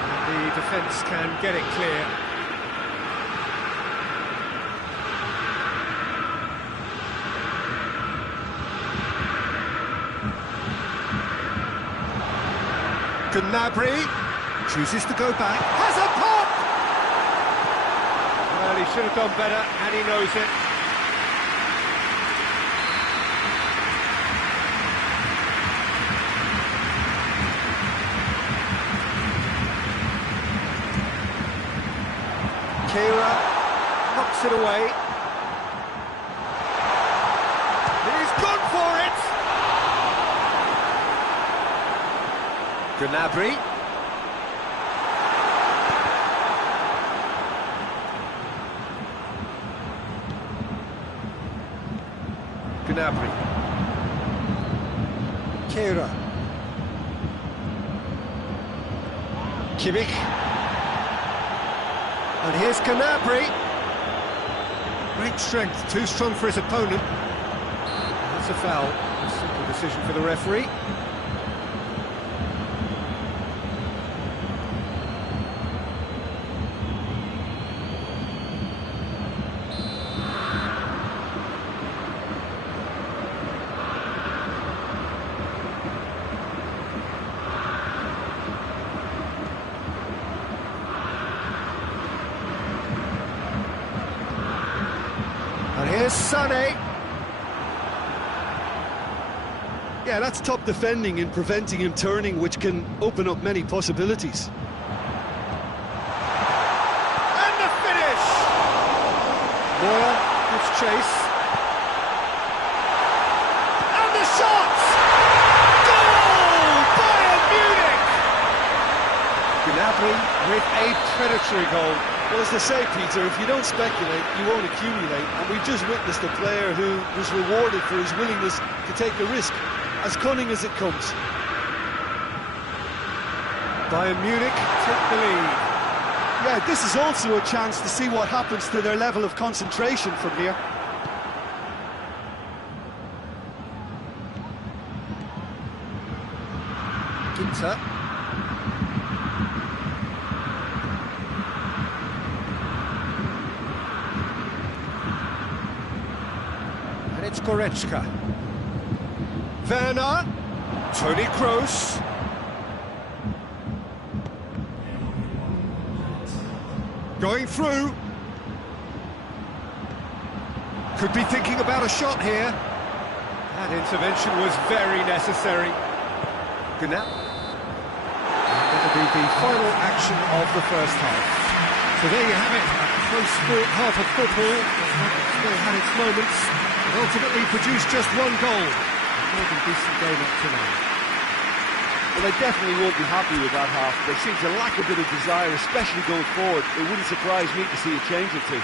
And the defence can get it clear. Gnabry chooses to go back, has a pop! Well, he should have done better, and he knows it. Kehrer knocks it away. He's gone for it! Gnabry. Gnabry. Kehrer. Kimmich. And here's Gnabry. Great strength, too strong for his opponent. That's a foul. A simple decision for the referee. And here's Sané. Yeah, that's top defending and preventing him turning, which can open up many possibilities. And the finish! Neuer gives chase. And the shot! Goal! Bayern Munich! Gnabry with a predatory goal. Well, as they say, Peter, if you don't speculate, you won't accumulate. And we've just witnessed a player who was rewarded for his willingness to take a risk, as cunning as it comes. Bayern Munich take the lead. Yeah, this is also a chance to see what happens to their level of concentration from here. Ginter. And it's Goretzka. Werner. Toni Kroos. Going through. Could be thinking about a shot here. That intervention was very necessary. Gnabry. That'll be the final action of the first half. So there you have it, a close sport half of football. Still had its moments, but ultimately produced just one goal. More than decent game up to now. Well, they definitely won't be happy with that half. They seem to lack a bit of desire, especially going forward. It wouldn't surprise me to see a change or two.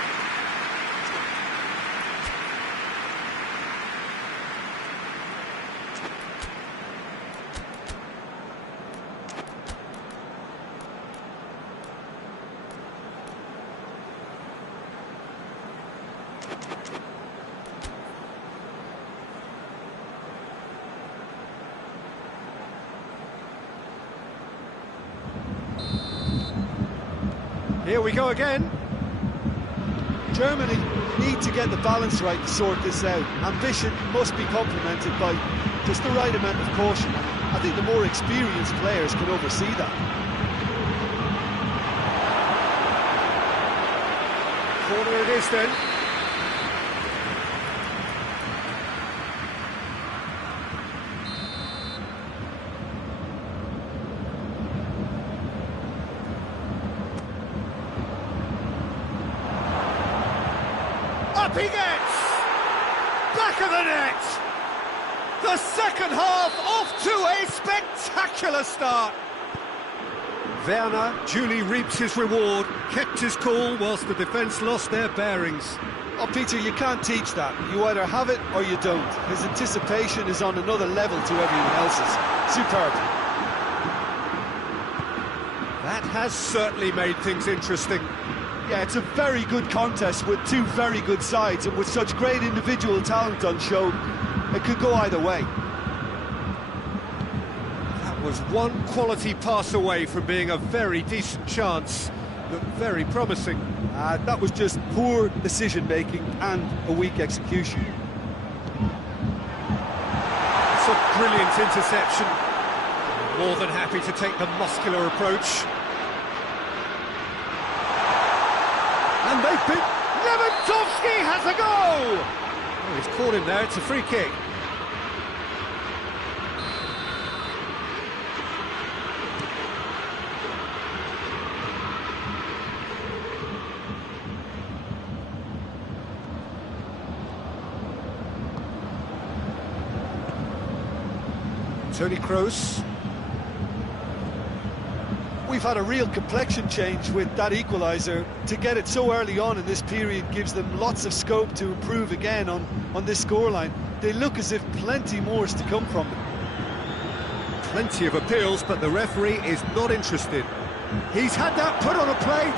Here we go again. Germany need to get the balance right to sort this out. Ambition must be complemented by just the right amount of caution. I think the more experienced players can oversee that. Corner it is then. Up he gets! Back of the net! The second half off to a spectacular start! Werner duly reaps his reward, kept his cool whilst the defence lost their bearings. Oh, Peter, you can't teach that. You either have it or you don't. His anticipation is on another level to everyone else's. Superb. That has certainly made things interesting. Yeah, it's a very good contest with two very good sides, and with such great individual talent on show, it could go either way. That was one quality pass away from being a very decent chance. Looked very promising. That was just poor decision-making and a weak execution. It's a brilliant interception. More than happy to take the muscular approach. And they've been... Lewandowski has a goal! Oh, he's caught him there, it's a free kick. Toni Kroos. We've had a real complexion change with that equaliser. To get it so early on in this period gives them lots of scope to improve again on this scoreline. They look as if plenty more is to come from them. Plenty of appeals, but the referee is not interested. He's had that put on a plate.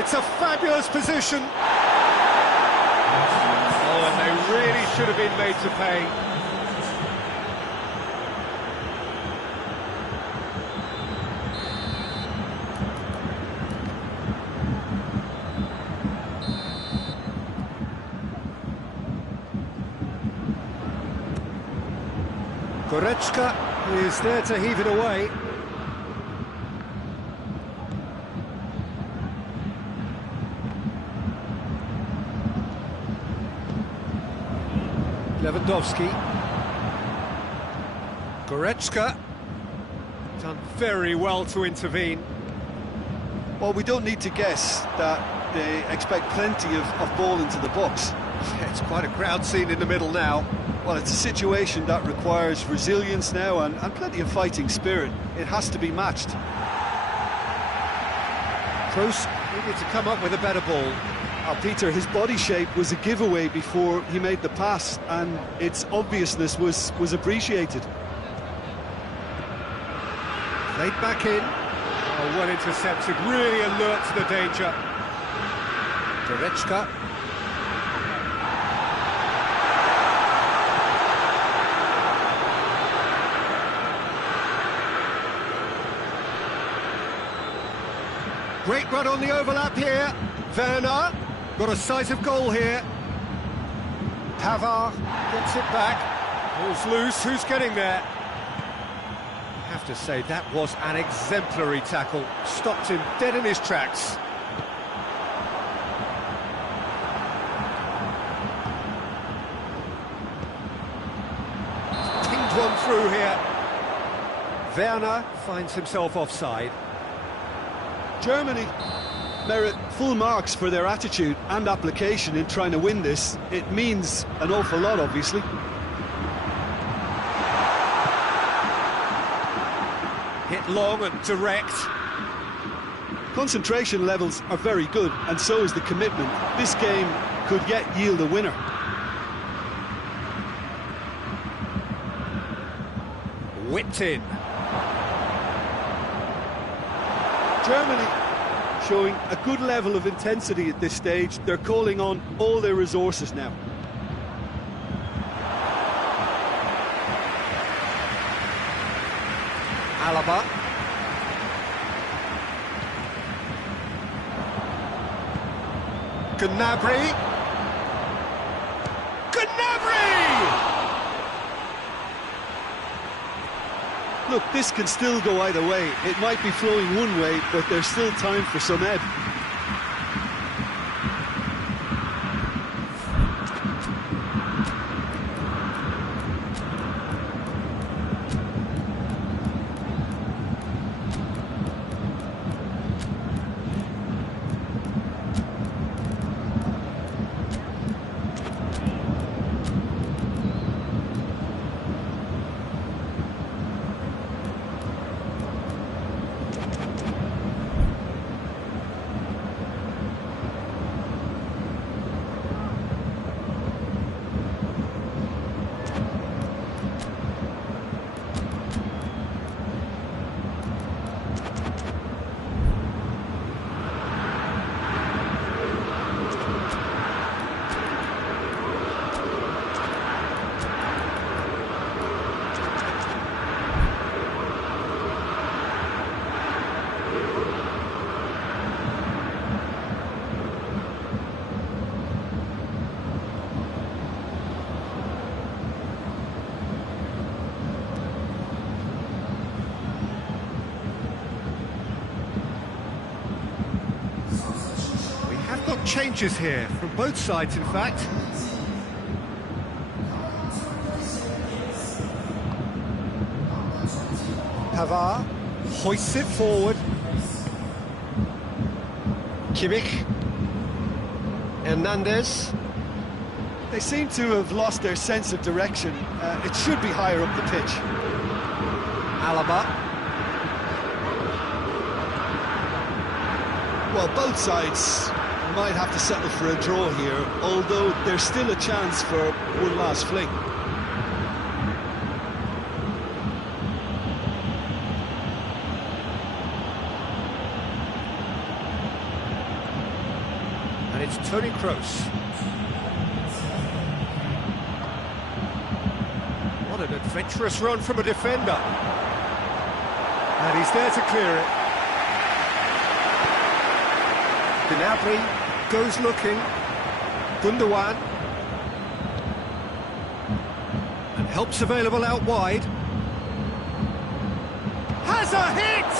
It's a fabulous position. Oh, and they really should have been made to pay. Goretzka is there to heave it away. Lewandowski. Goretzka. Done very well to intervene. Well, we don't need to guess that they expect plenty of ball into the box. Yeah, it's quite a crowd scene in the middle now. Well, it's a situation that requires resilience now and plenty of fighting spirit. It has to be matched. Kroos needed to come up with a better ball. Peter, his body shape was a giveaway before he made the pass, and its obviousness was appreciated. Played back in. Oh, well intercepted, really alert to the danger. Goretzka. Great run on the overlap here. Werner got a sight of goal here. Pavard gets it back. Ball's loose. Who's getting there? I have to say that was an exemplary tackle. Stopped him dead in his tracks. Pinged one through here. Werner finds himself offside. Germany merit full marks for their attitude and application in trying to win this. It means an awful lot, obviously. Hit long and direct. Concentration levels are very good, and so is the commitment. This game could yet yield a winner. Whipped in. Germany showing a good level of intensity at this stage. They're calling on all their resources now. Alaba. Gnabry. Look, this can still go either way. It might be flowing one way, but there's still time for some ebb. changes here, from both sides in fact. Pavard hoists it forward. Kimmich. Hernandez. They seem to have lost their sense of direction. It should be higher up the pitch. Alaba. Well, both sides might have to settle for a draw here, although there's still a chance for one last fling. And it's Toni Kroos. What an adventurous run from a defender. And he's there to clear it. Gnabry goes looking. Gundogan. And help's available out wide. Has a hit!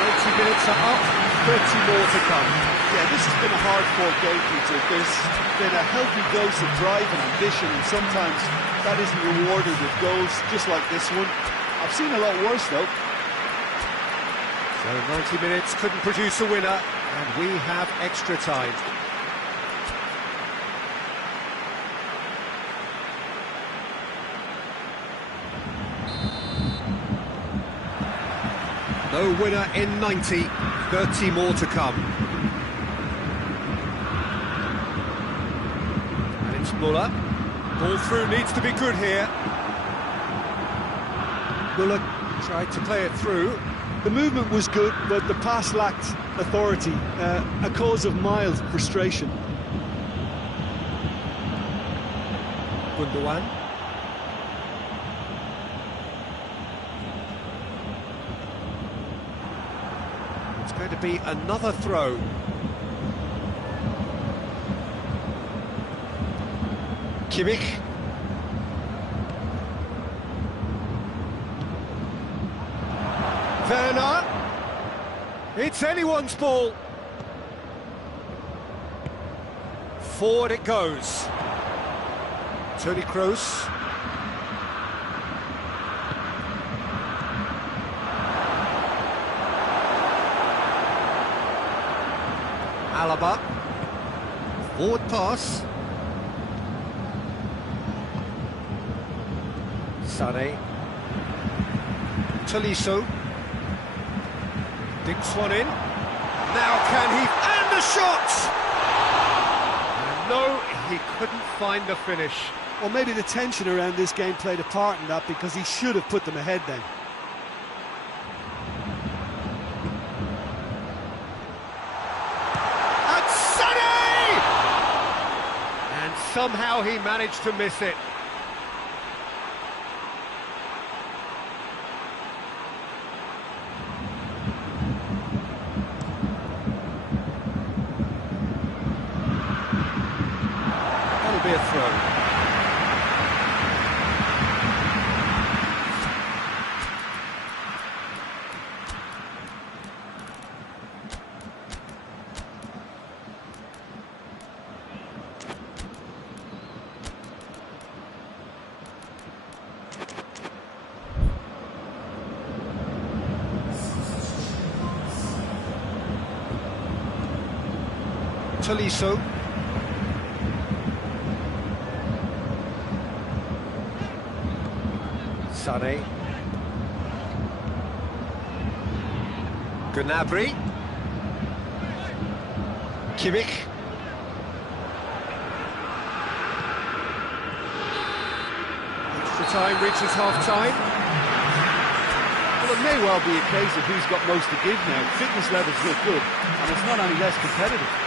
90 minutes are up, 30 more to come. Yeah, this has been a hard-fought game, Peter. There's been a healthy dose of drive and ambition, and sometimes that isn't rewarded with goals, just like this one. I've seen a lot worse, though. So 90 minutes couldn't produce a winner, and we have extra time. No winner in 90, 30 more to come. And it's Muller. Ball through needs to be good here. Muller tried to play it through. The movement was good, but the pass lacked authority, a cause of mild frustration. Gundogan. It's going to be another throw. Kimmich. Werner. It's anyone's ball. Forward it goes. Toni Kroos. Alaba. Forward pass. Sané. Tolisso. Dinks one in. Now can he... And the shot! No, he couldn't find the finish. Well, maybe the tension around this game played a part in that, because he should have put them ahead then. And Sané! And somehow he managed to miss it. That'll be a throw. Tolisso. Sané. Gnabry. Kimmich. Extra time reaches half-time. Well, it may well be a case of who's got most to give now. Fitness levels look good, and it's not any less competitive.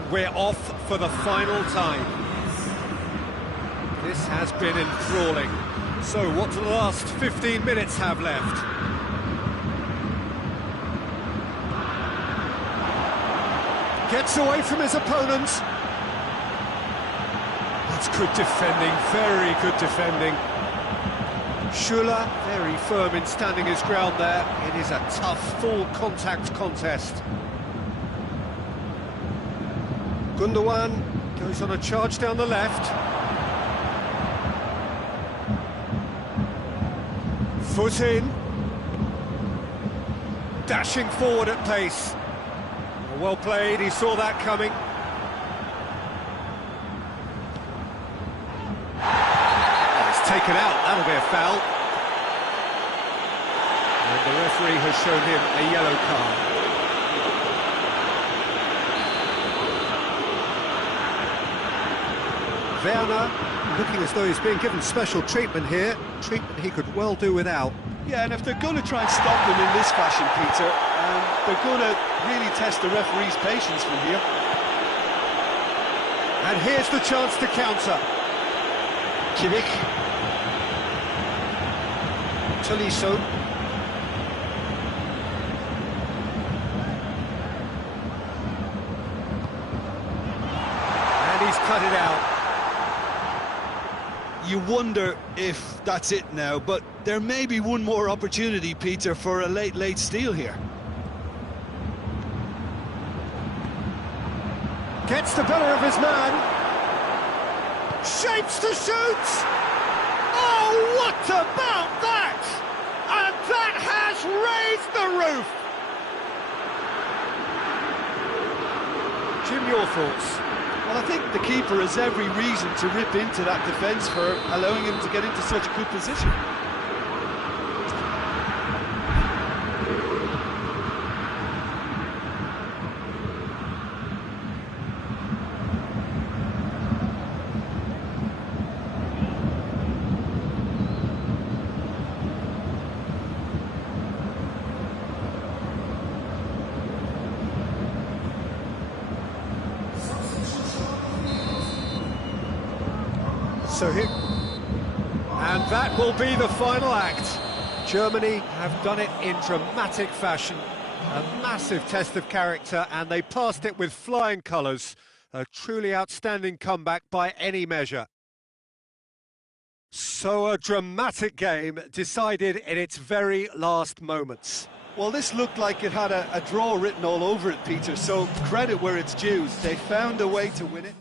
And we're off for the final time. This has been enthralling. So what do the last 15 minutes have left? Gets away from his opponents. That's good defending, very good defending. Schuller, very firm in standing his ground there. It is a tough, full-contact contest. Gundogan goes on a charge down the left. Foot in. Dashing forward at pace. Well played, he saw that coming. Taken out, that'll be a foul. And the referee has shown him a yellow card. Werner looking as though he's being given special treatment here, treatment he could well do without. Yeah, and if they're going to try and stop them in this fashion, Peter, they're going to really test the referee's patience from here. And here's the chance to counter. Kimmich. Tolisso. And he's cut it out. You wonder if that's it now, but there may be one more opportunity, Peter, for a late steal here. Gets the better of his man. Shapes to shoot! Oh, what about that? And that has raised the roof! Jim, your thoughts? Well, I think the keeper has every reason to rip into that defence for allowing him to get into such a good position. So here, and that will be the final act. Germany have done it in dramatic fashion, a massive test of character, and they passed it with flying colours. A truly outstanding comeback by any measure. So a dramatic game decided in its very last moments. Well, this looked like it had a draw written all over it, Peter, so credit where it's due. They found a way to win it.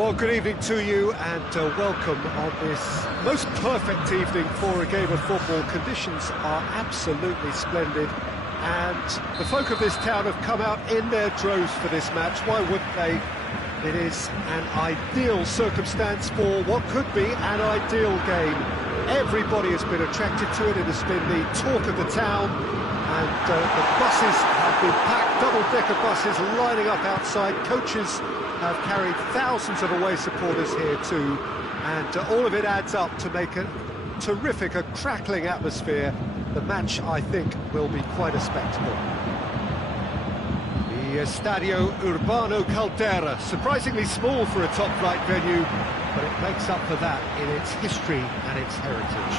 Well, good evening to you and welcome on this most perfect evening for a game of football. Conditions are absolutely splendid and the folk of this town have come out in their droves for this match. Why wouldn't they? It is an ideal circumstance for what could be an ideal game. Everybody has been attracted to it. It has been the talk of the town, and the buses have been packed, double-decker buses lining up outside. Coaches have carried thousands of away supporters here too, and all of it adds up to make a terrific, a crackling atmosphere. The match, I think, will be quite a spectacle. The Estadio Urbano Caldera, surprisingly small for a top-flight venue, but it makes up for that in its history and its heritage.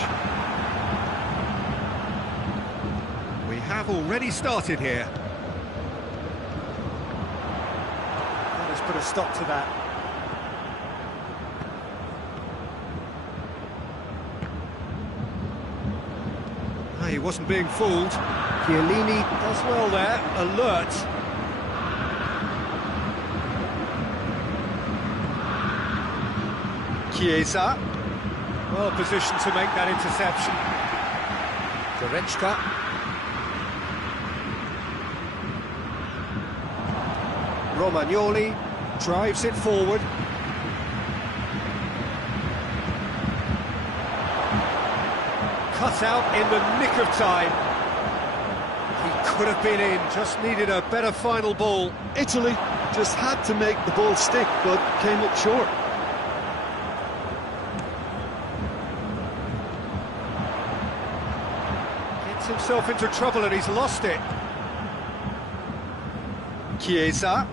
We have already started here. Let us put a stop to that. He wasn't being fooled. Chiellini does well there, alert. Chiesa, well positioned to make that interception. Goretzka. Romagnoli drives it forward. Cut out in the nick of time. He could have been in, just needed a better final ball. Italy just had to make the ball stick, but came up short. Gets himself into trouble and he's lost it. Chiesa.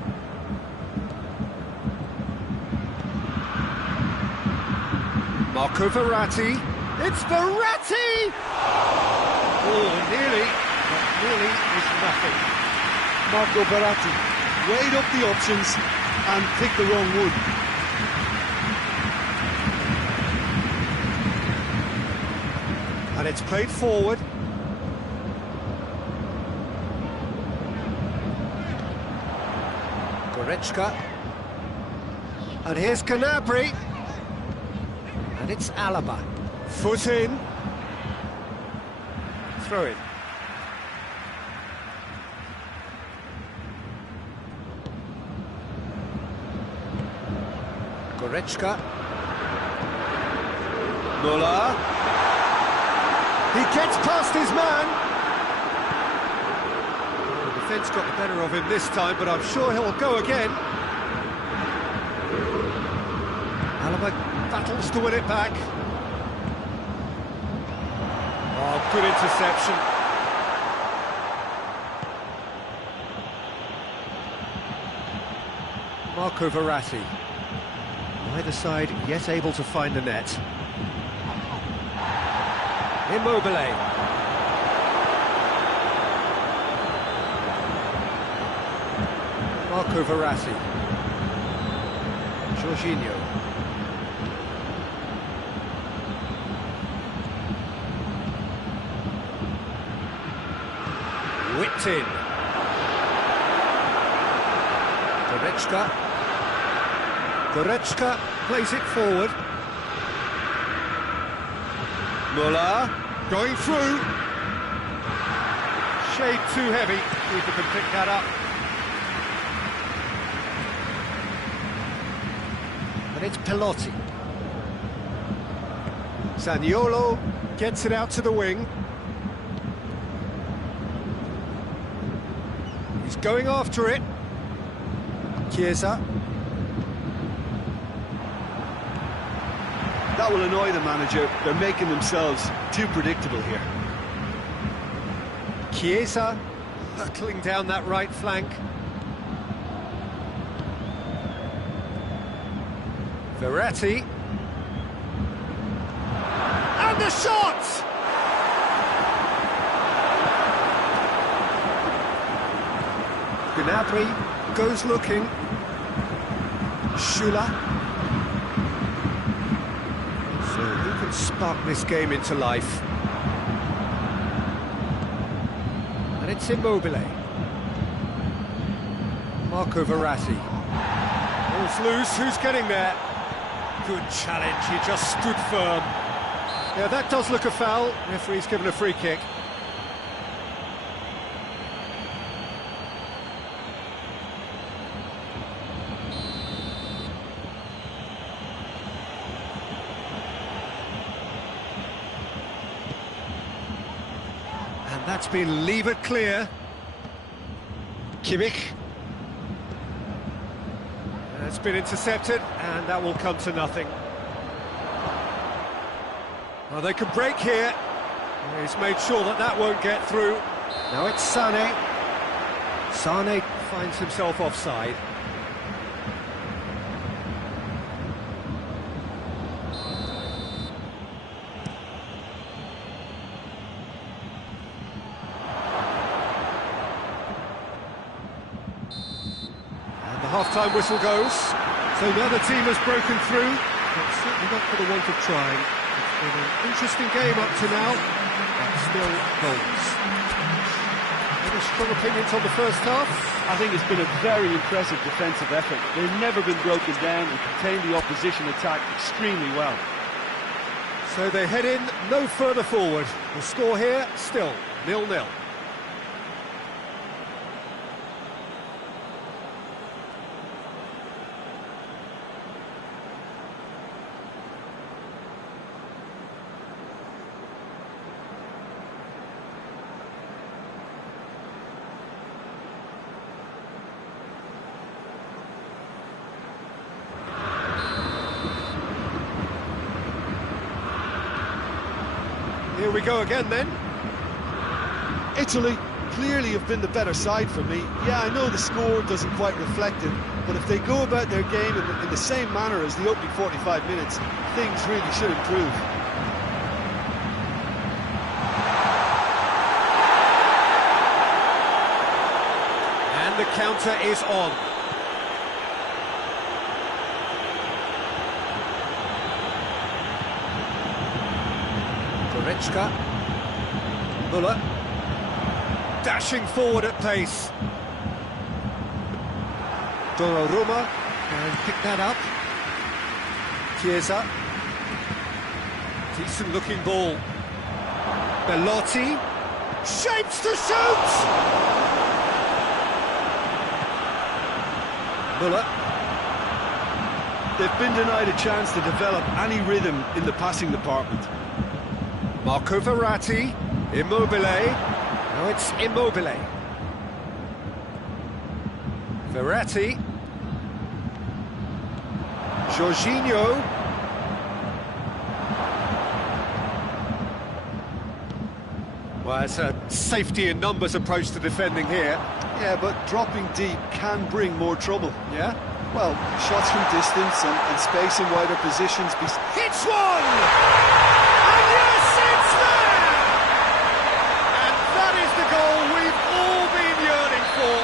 Marco Verratti. It's Verratti! Oh, nearly, but nearly is nothing. Marco Verratti weighed up the options and picked the wrong wood. And it's played forward. Goretzka. And here's Gnabry. And it's Alaba. Foot in. Throw in. Goretzka. Müller. He gets past his man. The defence got the better of him this time, but I'm sure he'll go again. Alaba battles to win it back. Oh, good interception. Marco Verratti. Either side yet able to find the net. Immobile. Marco Verratti. Jorginho. Whipped in. Goretzka. Goretzka plays it forward. Müller going through. Shade too heavy. Keeper can pick that up. And it's Pelotti. Zaniolo gets it out to the wing. He's going after it. Chiesa. That will annoy the manager. They're making themselves too predictable here. Chiesa hurtling down that right flank. Verratti. And the shot! Gnabry goes looking. Schüller. So who can spark this game into life? And it's Immobile. Marco Verratti. Oh, comes loose, who's getting there? Good challenge, he just stood firm. Yeah, that does look a foul. Referee's given a free kick. And that's been levered clear. Kimmich. It's been intercepted, and that will come to nothing. Well, they can break here. He's made sure that that won't get through. Now it's Sané. Sané finds himself offside. And the half-time whistle goes. So now the team has broken through, but certainly not for the want of trying. It's been an interesting game up to now, but still goals. Any strong opinions on the first half? I think it's been a very impressive defensive effort. They've never been broken down and contained the opposition attack extremely well. So they head in no further forward. The score here, still 0-0. Here we go again then. Italy clearly have been the better side for me. Yeah, I know the score doesn't quite reflect it, but if they go about their game in the same manner as the opening 45 minutes, things really should improve. And the counter is on. Goretzka. Müller. Dashing forward at pace. Donnarumma can pick that up. Chiesa. Decent looking ball. Belotti. Shapes to shoot! Müller. They've been denied a chance to develop any rhythm in the passing department. Marco Verratti. Immobile. Now it's Immobile. Verratti. Jorginho. Well, it's a safety in numbers approach to defending here. Yeah, but dropping deep can bring more trouble. Yeah? Well, shots from distance and space in wider positions. Hits one! And yes, it's there! And that is the goal we've all been yearning for.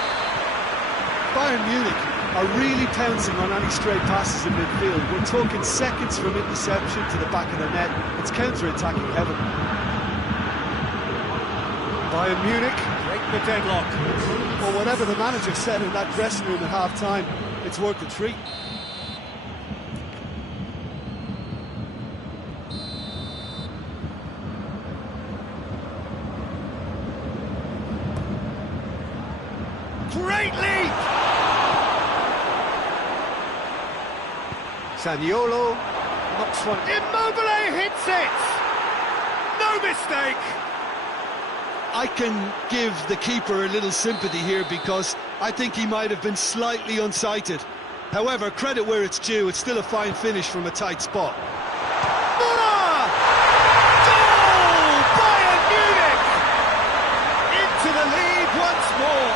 Bayern Munich are really pouncing on any stray passes in midfield. We're talking seconds from interception to the back of the net. It's counter-attacking heaven. Bayern Munich break the deadlock. Well, whatever the manager said in that dressing room at half-time, it's worth the treat. Great leap! Zaniolo knocks one. Immobile hits it! No mistake! I can give the keeper a little sympathy here because I think he might have been slightly unsighted. However, credit where it's due, it's still a fine finish from a tight spot. Müller! Goal! Bayern Munich! Into the lead once more.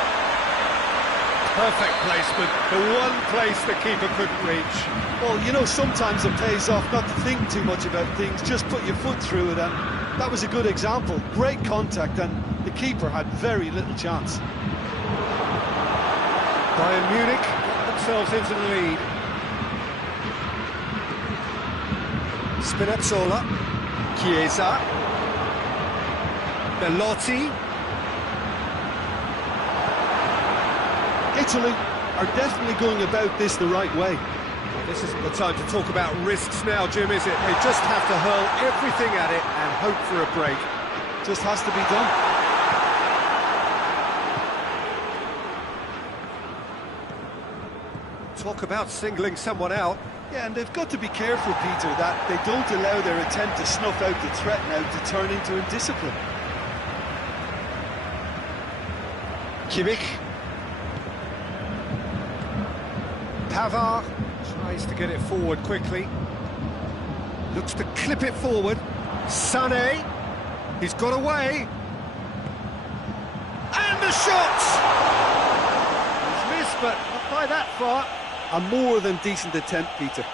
Perfect placement, the one place the keeper couldn't reach. Well, you know, sometimes it pays off not to think too much about things, just put your foot through it, and that was a good example. Great contact, and the keeper had very little chance. Bayern Munich got themselves into the lead. Spinazzola. Chiesa. Belotti. Italy are definitely going about this the right way. This isn't the time to talk about risks now, Jim, is it? They just have to hurl everything at it and hope for a break. Just has to be done. Talk about singling someone out. Yeah, and they've got to be careful, Peter, that they don't allow their attempt to snuff out the threat now to turn into indiscipline. Kimmich. Pavard tries to get it forward quickly. Looks to clip it forward. Sané. He's got away. And the shot! He's missed, but not by that far. A more than decent attempt, Peter.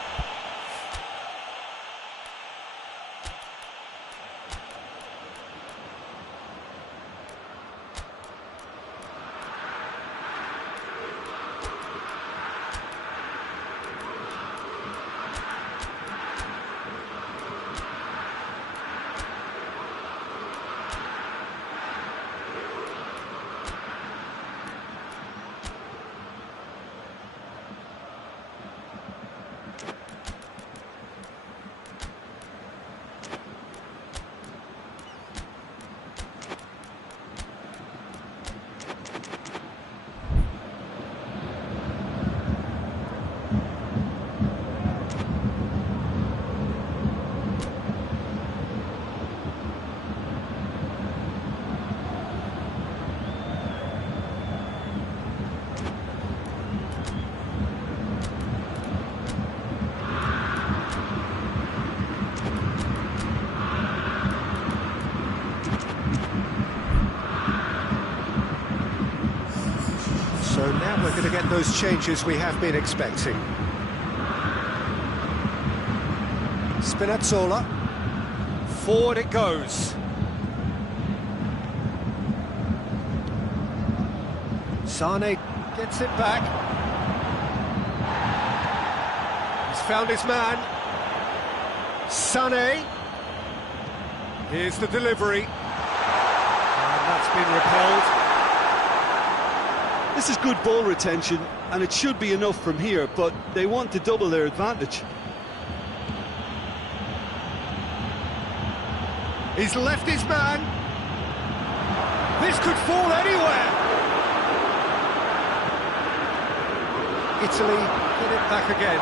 So now we're going to get those changes we have been expecting. Spinazzola. Forward it goes. Sané gets it back. He's found his man. Sané. Here's the delivery. And that's been repelled. This is good ball retention, and it should be enough from here, but they want to double their advantage. He's left his man. This could fall anywhere. Italy get it back again.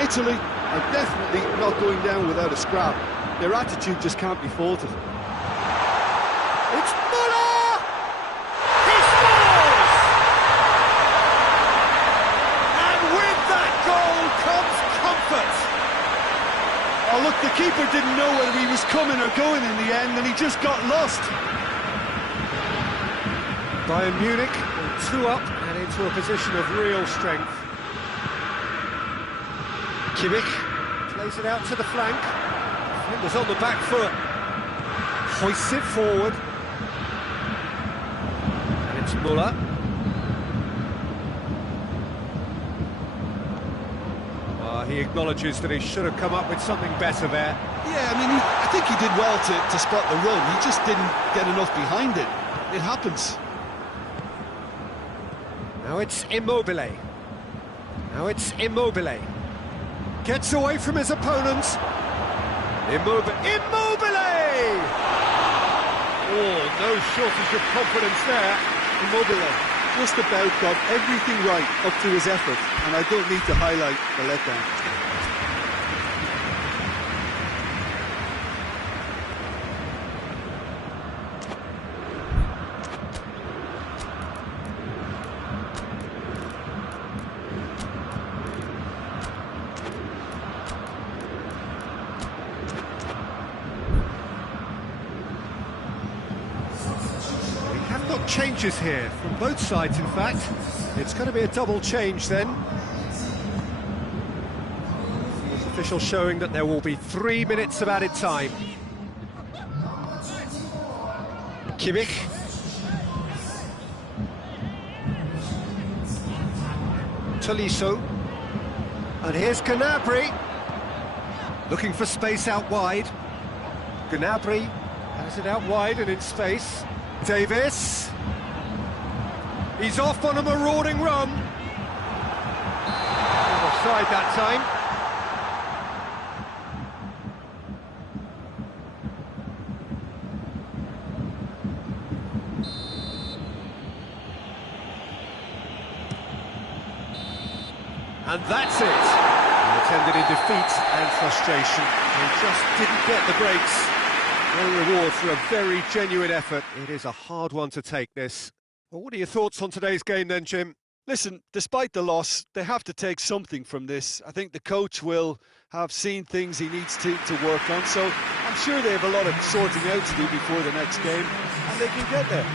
Italy are definitely not going down without a scrap. Their attitude just can't be faulted. It's Müller! He scores! And with that goal comes comfort. Oh, look, the keeper didn't know whether he was coming or going in the end, and he just got lost. Bayern Munich are 2 up and into a position of real strength. Kimmich plays it out to the flank. Defenders on the back foot. Hoists it forward. And it's Müller. He acknowledges that he should have come up with something better there. Yeah, I mean, I think he did well to spot the run. He just didn't get enough behind it. It happens. Now it's Immobile. Now it's Immobile. Gets away from his opponents. Immobile! Oh, no shortage of confidence there. Immobile just about got everything right up to his effort, and I don't need to highlight the letdown. Changes here from both sides, in fact. It's going to be a double change then. The official showing that there will be 3 minutes of added time. Kimmich. Tolisso. And here's Gnabry. Looking for space out wide. Gnabry has it out wide and in space. Davis. He's off on a marauding run. Offside that time. And that's it. It ended in defeat and frustration. They just didn't get the breaks. No reward for a very genuine effort. It is a hard one to take, this. Well, what are your thoughts on today's game then, Jim? Listen, despite the loss, they have to take something from this. I think the coach will have seen things he needs to work on, so I'm sure they have a lot of sorting out to do before the next game, and they can get there.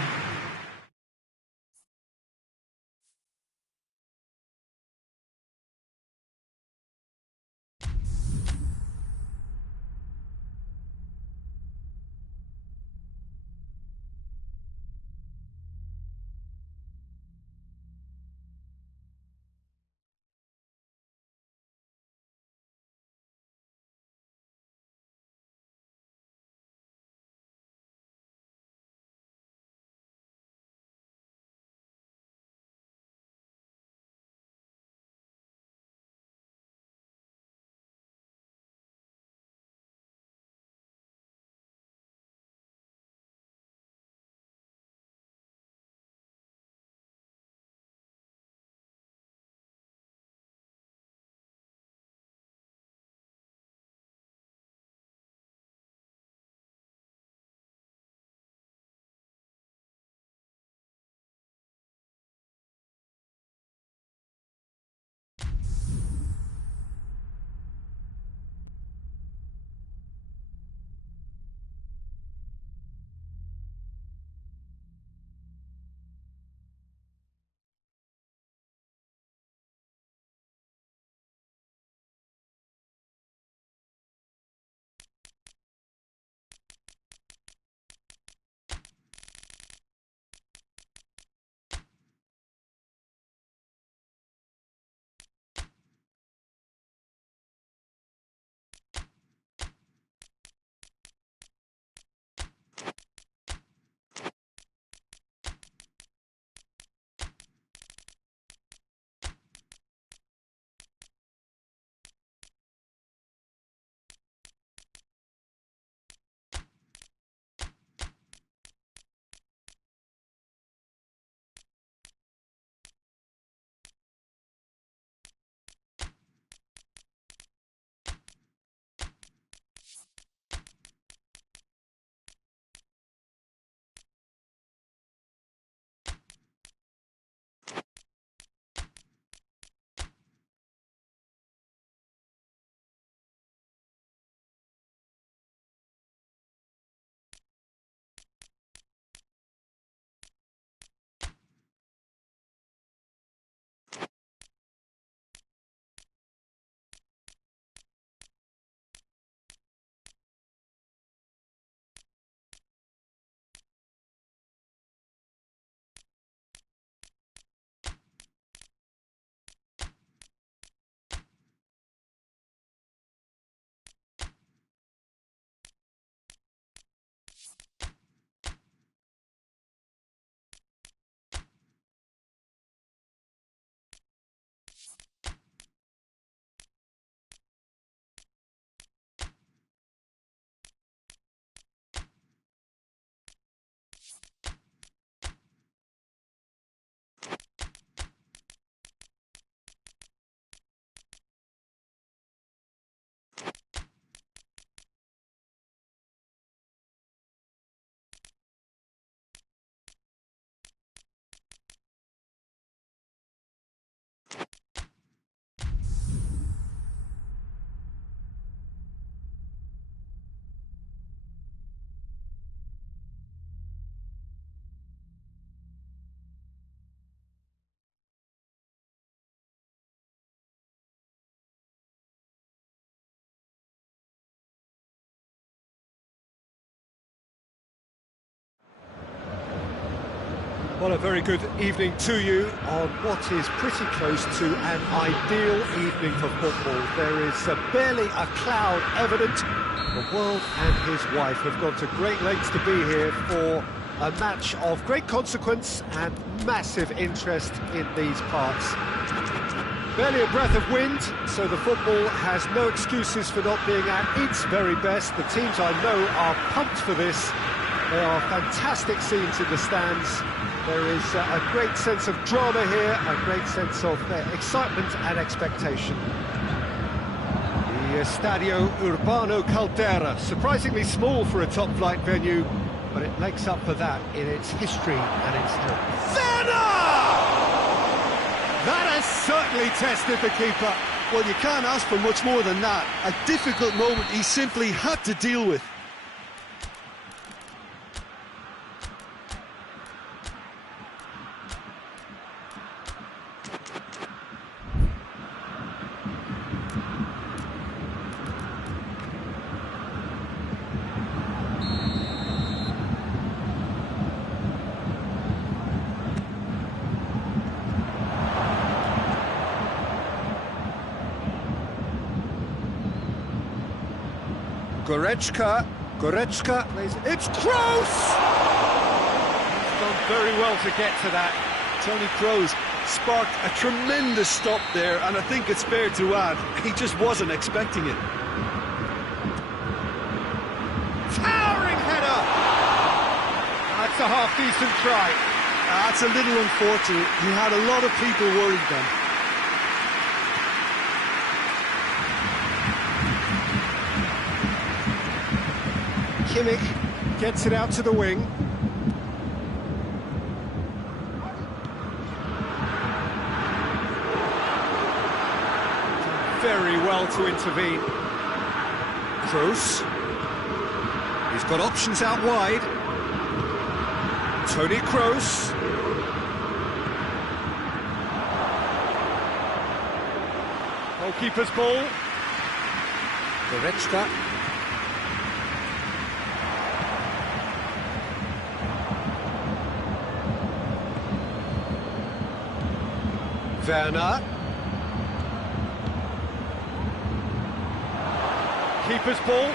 Well, a very good evening to you on what is pretty close to an ideal evening for football. There is barely a cloud evident. The world and his wife have gone to great lengths to be here for a match of great consequence and massive interest in these parts. Barely a breath of wind, so the football has no excuses for not being at its very best. The teams I know are pumped for this. There are fantastic scenes in the stands. There is a great sense of drama here, a great sense of excitement and expectation. The Estadio Urbano Caldera, surprisingly small for a top-flight venue, but it makes up for that in its history and its heritage. That has certainly tested the keeper. Well, you can't ask for much more than that. A difficult moment he simply had to deal with. Goretzka plays it. It's Kroos! He's done very well to get to that. Toni Kroos sparked a tremendous stop there, and I think it's fair to add, he just wasn't expecting it. Towering header! That's a half-decent try. That's a little unfortunate. He had a lot of people worried then. Kimmich gets it out to the wing. Very well to intervene. Kroos. He's got options out wide. Toni Kroos. Goalkeeper's ball. Goretzka. Werner. Keeper's ball.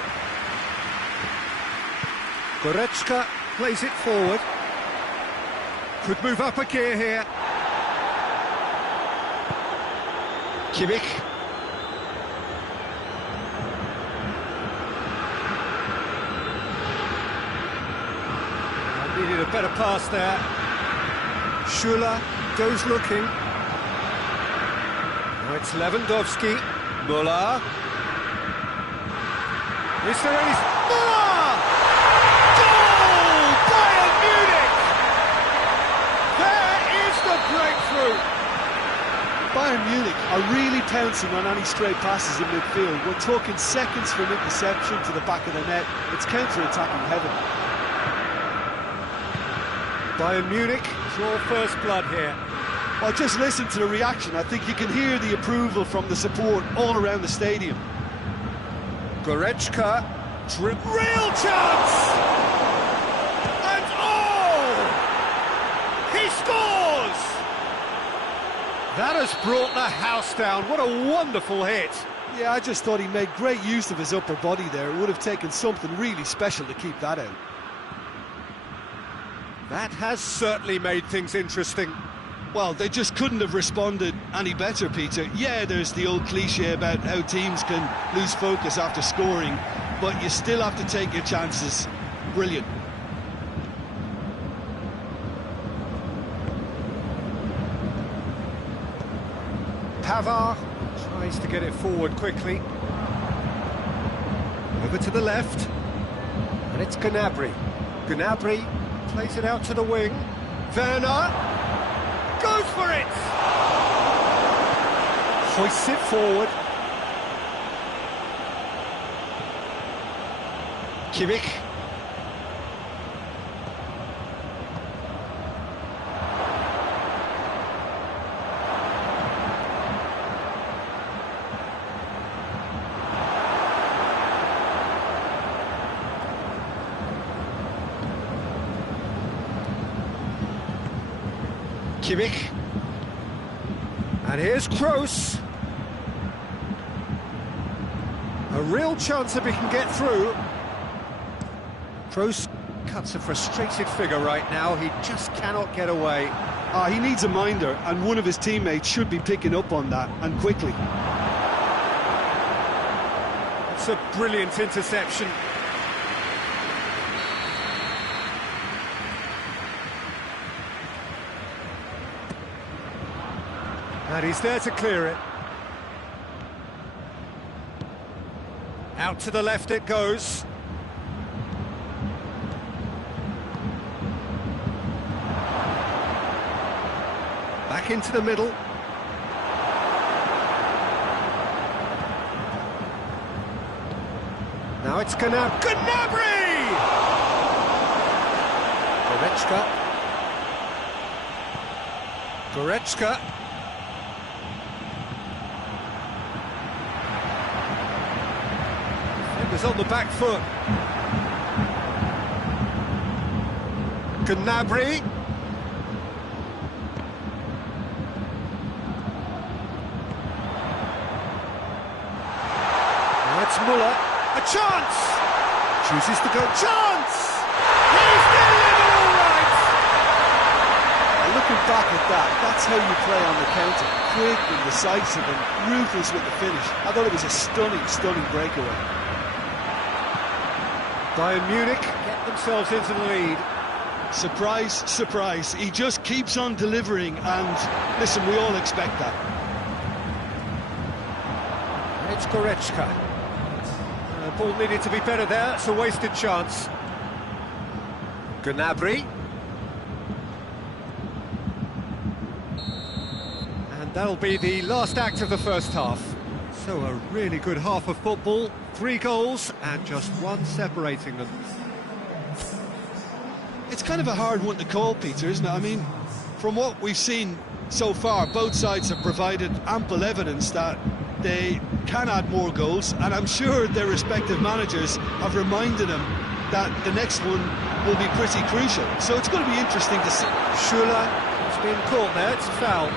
Goretzka plays it forward. Could move up a gear here. Kimmich. Needed a better pass there. Schuler goes looking. Now it's Lewandowski. Müller. Is there any... Müller! Goal! Bayern Munich! There is the breakthrough! Bayern Munich are really pouncing on any stray passes in midfield. We're talking seconds from interception to the back of the net. It's counter-attacking heaven. Bayern Munich draw first blood here. Well, just listen to the reaction. I think you can hear the approval from the support all around the stadium. Goretzka, real chance! And he scores! That has brought the house down. What a wonderful hit. Yeah, I just thought he made great use of his upper body there. It would have taken something really special to keep that out. That has certainly made things interesting. Well, they just couldn't have responded any better, Peter. Yeah, there's the old cliche about how teams can lose focus after scoring, but you still have to take your chances. Brilliant. Pavard tries to get it forward quickly. Over to the left. And it's Gnabry. Gnabry plays it out to the wing. Werner goes for it! Hoists it forward. Kimmich. Kimmich. And here's Kroos. A real chance if he can get through. Kroos cuts a frustrated figure right now. He just cannot get away. He needs a minder, and one of his teammates should be picking up on that, and quickly. It's a brilliant interception. And he's there to clear it. Out to the left it goes. Back into the middle. Now it's Gnabry! Goretzka. Defenders on the back foot. Gnabry. Now it's Muller. A chance! Chooses to go. Chance! He's delivered all right! Looking back at that, that's how you play on the counter. Quick and decisive and ruthless with the finish. I thought it was a stunning breakaway. Bayern Munich get themselves into the lead. Surprise, surprise. He just keeps on delivering, and listen, we all expect that. It's Goretzka. Ball needed to be better there, it's a wasted chance. Gnabry. And that'll be the last act of the first half. So a really good half of football, 3 goals and just one separating them. It's kind of a hard one to call, Peter, isn't it? I mean, from what we've seen so far, both sides have provided ample evidence that they can add more goals, and I'm sure their respective managers have reminded them that the next one will be pretty crucial. So it's going to be interesting to see. Schürrle has been caught there, it's a foul.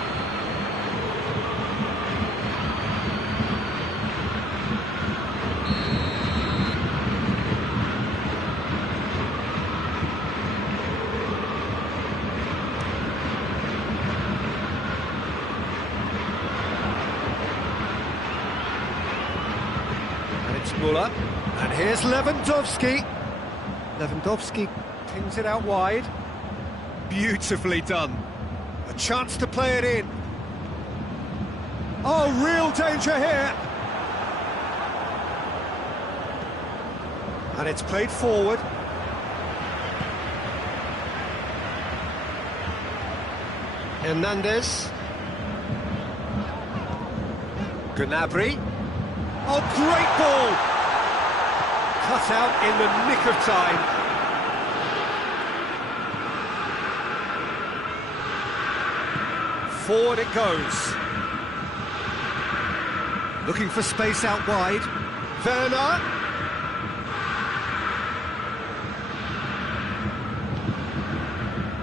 Muller, and here's Lewandowski. Lewandowski pings it out wide. Beautifully done. A chance to play it in. Oh, real danger here. And it's played forward. Hernandez. Gnabry. Oh, great ball! Cut out in the nick of time. Forward it goes. Looking for space out wide. Werner.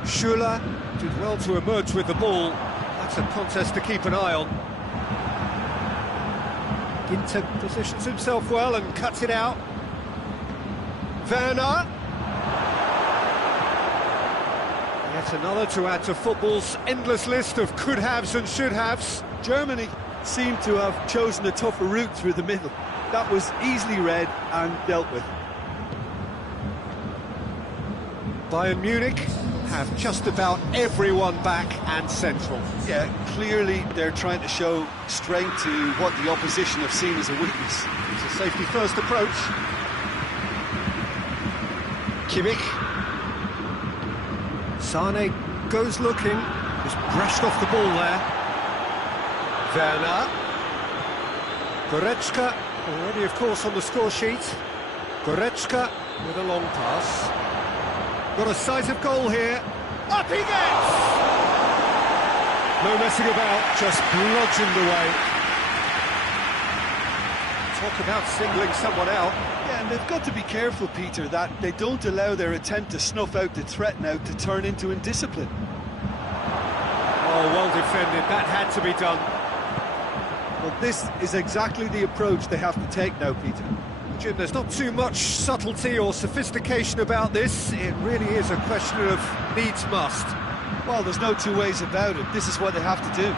Schürrle did well to emerge with the ball. That's a contest to keep an eye on. Ginter positions himself well and cuts it out. Werner. Yet another to add to football's endless list of could-haves and should-haves. Germany seem to have chosen a tougher route through the middle. That was easily read and dealt with. Bayern Munich have just about everyone back and central. Yeah, clearly they're trying to show strength to what the opposition have seen as a weakness. It's a safety-first approach. Kimmich. Sane goes looking, just brushed off the ball there. Werner. Goretzka, already of course on the score sheet. Goretzka with a long pass. Got a sight of goal here. Up he gets! No messing about, just bludgeoned away. Talk about singling someone out. Yeah, and they've got to be careful, Peter, that they don't allow their attempt to snuff out the threat now to turn into indiscipline. Oh, well defended, that had to be done. Well, this is exactly the approach they have to take now, Peter. Jim, there's not too much subtlety or sophistication about this. It really is a question of needs must. Well, there's no two ways about it. This is what they have to do.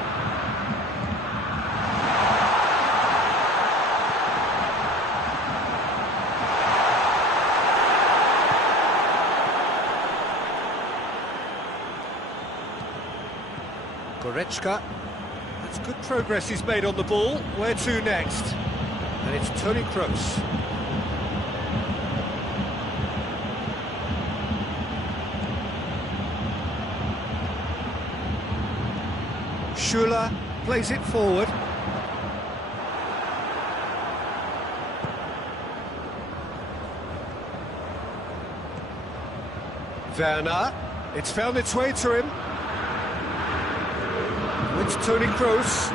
Goretzka. That's good progress he's made on the ball. Where to next? And it's Toni Kroos. Schüller plays it forward. Werner. It's found its way to him. It's Toni Kroos.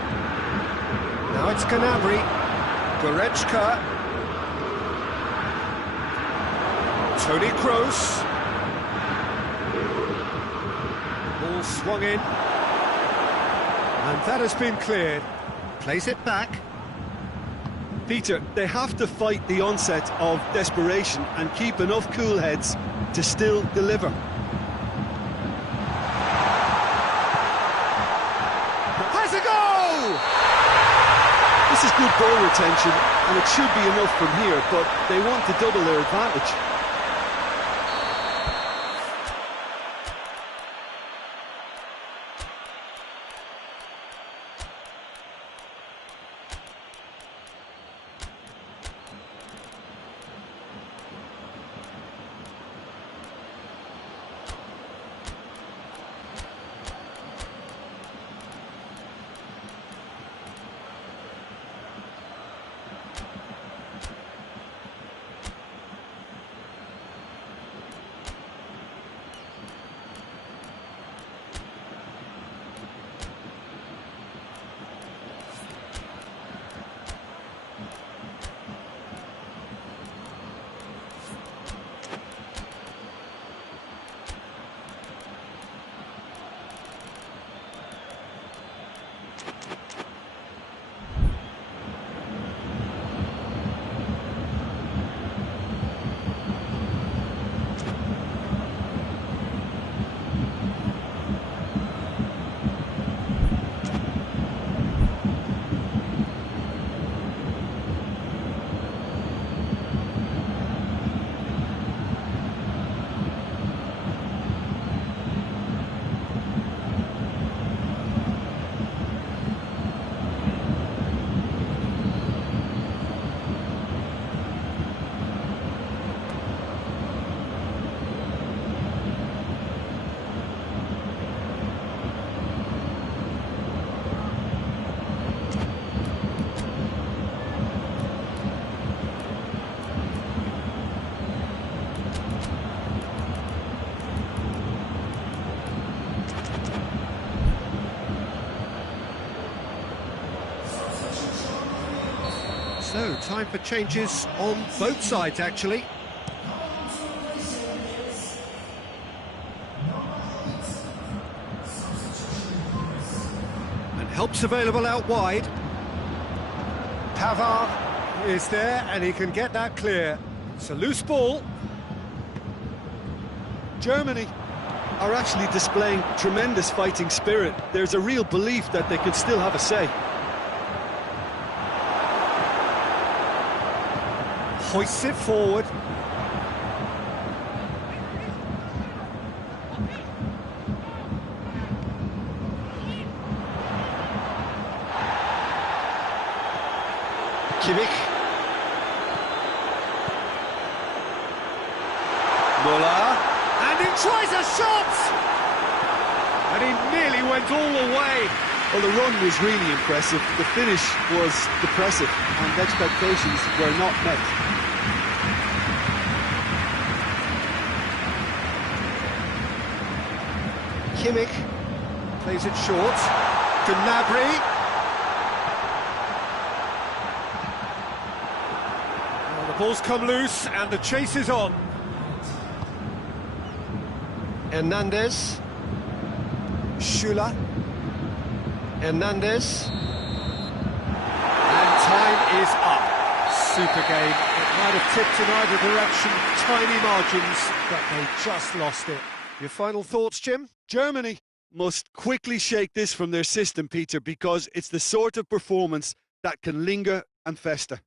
Now it's Gnabry. Goretzka. Toni Kroos. Ball swung in. And that has been cleared. Plays it back. Peter, they have to fight the onset of desperation and keep enough cool heads to still deliver. Has a goal! This is good ball retention, and it should be enough from here, but they want to double their advantage. So, time for changes on both sides, actually. And help's available out wide. Pavard is there, and he can get that clear. It's a loose ball. Germany are actually displaying tremendous fighting spirit. There's a real belief that they can still have a say. Hoists it forward. Kimmich. Müller. And he tries a shot! And he nearly went all the way. Well, the run was really impressive. The finish was depressive, and expectations were not met. Kimmich plays it short. Gnabry. Well, the ball's come loose and the chase is on. Hernandez. Schüller. Hernandez. And time is up. super game. It might have tipped in either direction, tiny margins, but they just lost it. Your final thoughts, Jim? Germany must quickly shake this from their system, Peter, because it's the sort of performance that can linger and fester.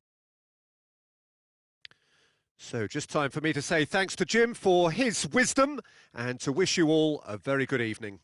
So just time for me to say thanks to Jim for his wisdom and to wish you all a very good evening.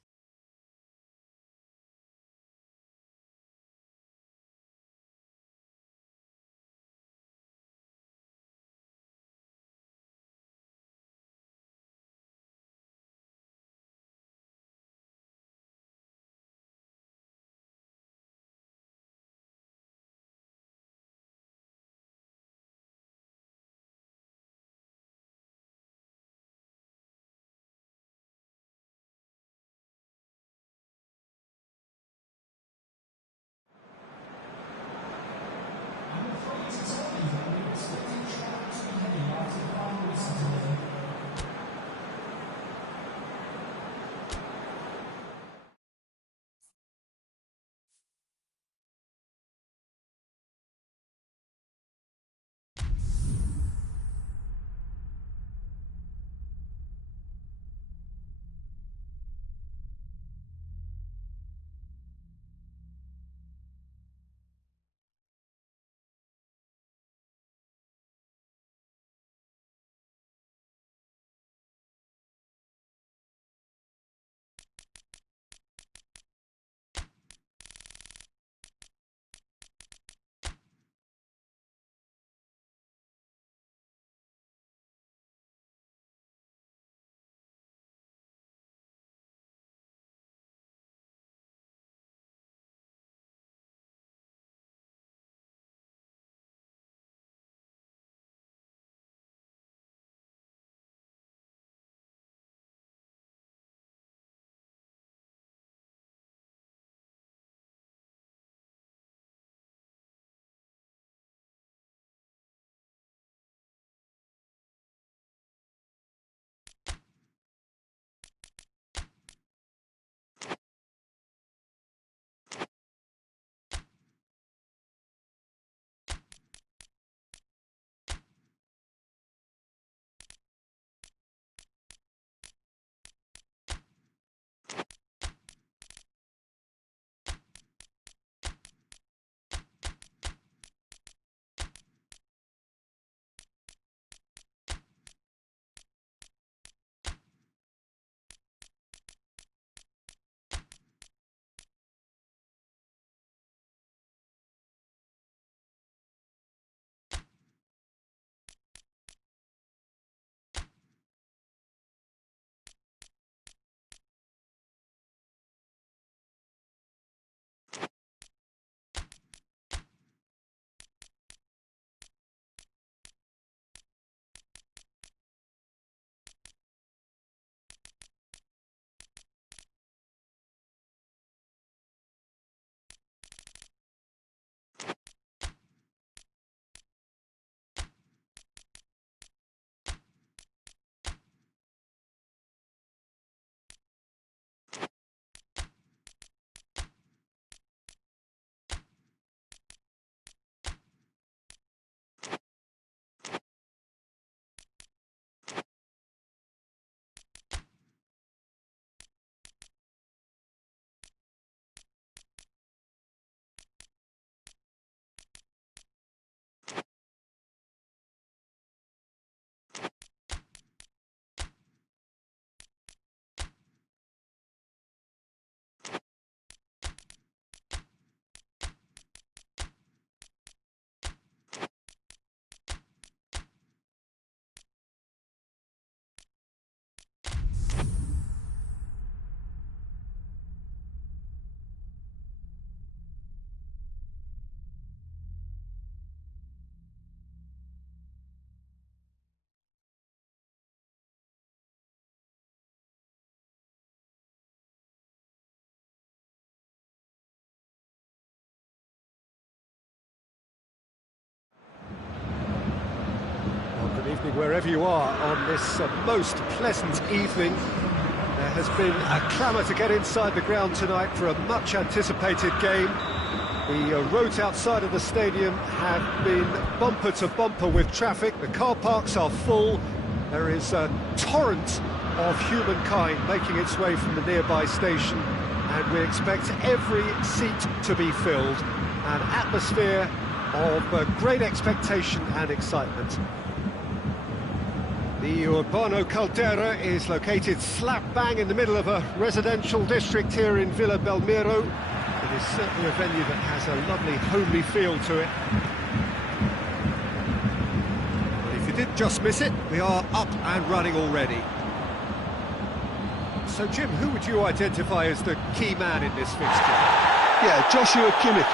Good evening wherever you are on this most pleasant evening. There has been a clamour to get inside the ground tonight for a much anticipated game. The roads outside of the stadium have been bumper to bumper with traffic. The car parks are full. There is a torrent of humankind making its way from the nearby station, and we expect every seat to be filled. An atmosphere of great expectation and excitement. The Urbano Caldera is located slap bang in the middle of a residential district here in Villa Belmiro. It is certainly a venue that has a lovely homely feel to it. But if you did just miss it, we are up and running already. So Jim, who would you identify as the key man in this fixture? Yeah, Joshua Kimmich.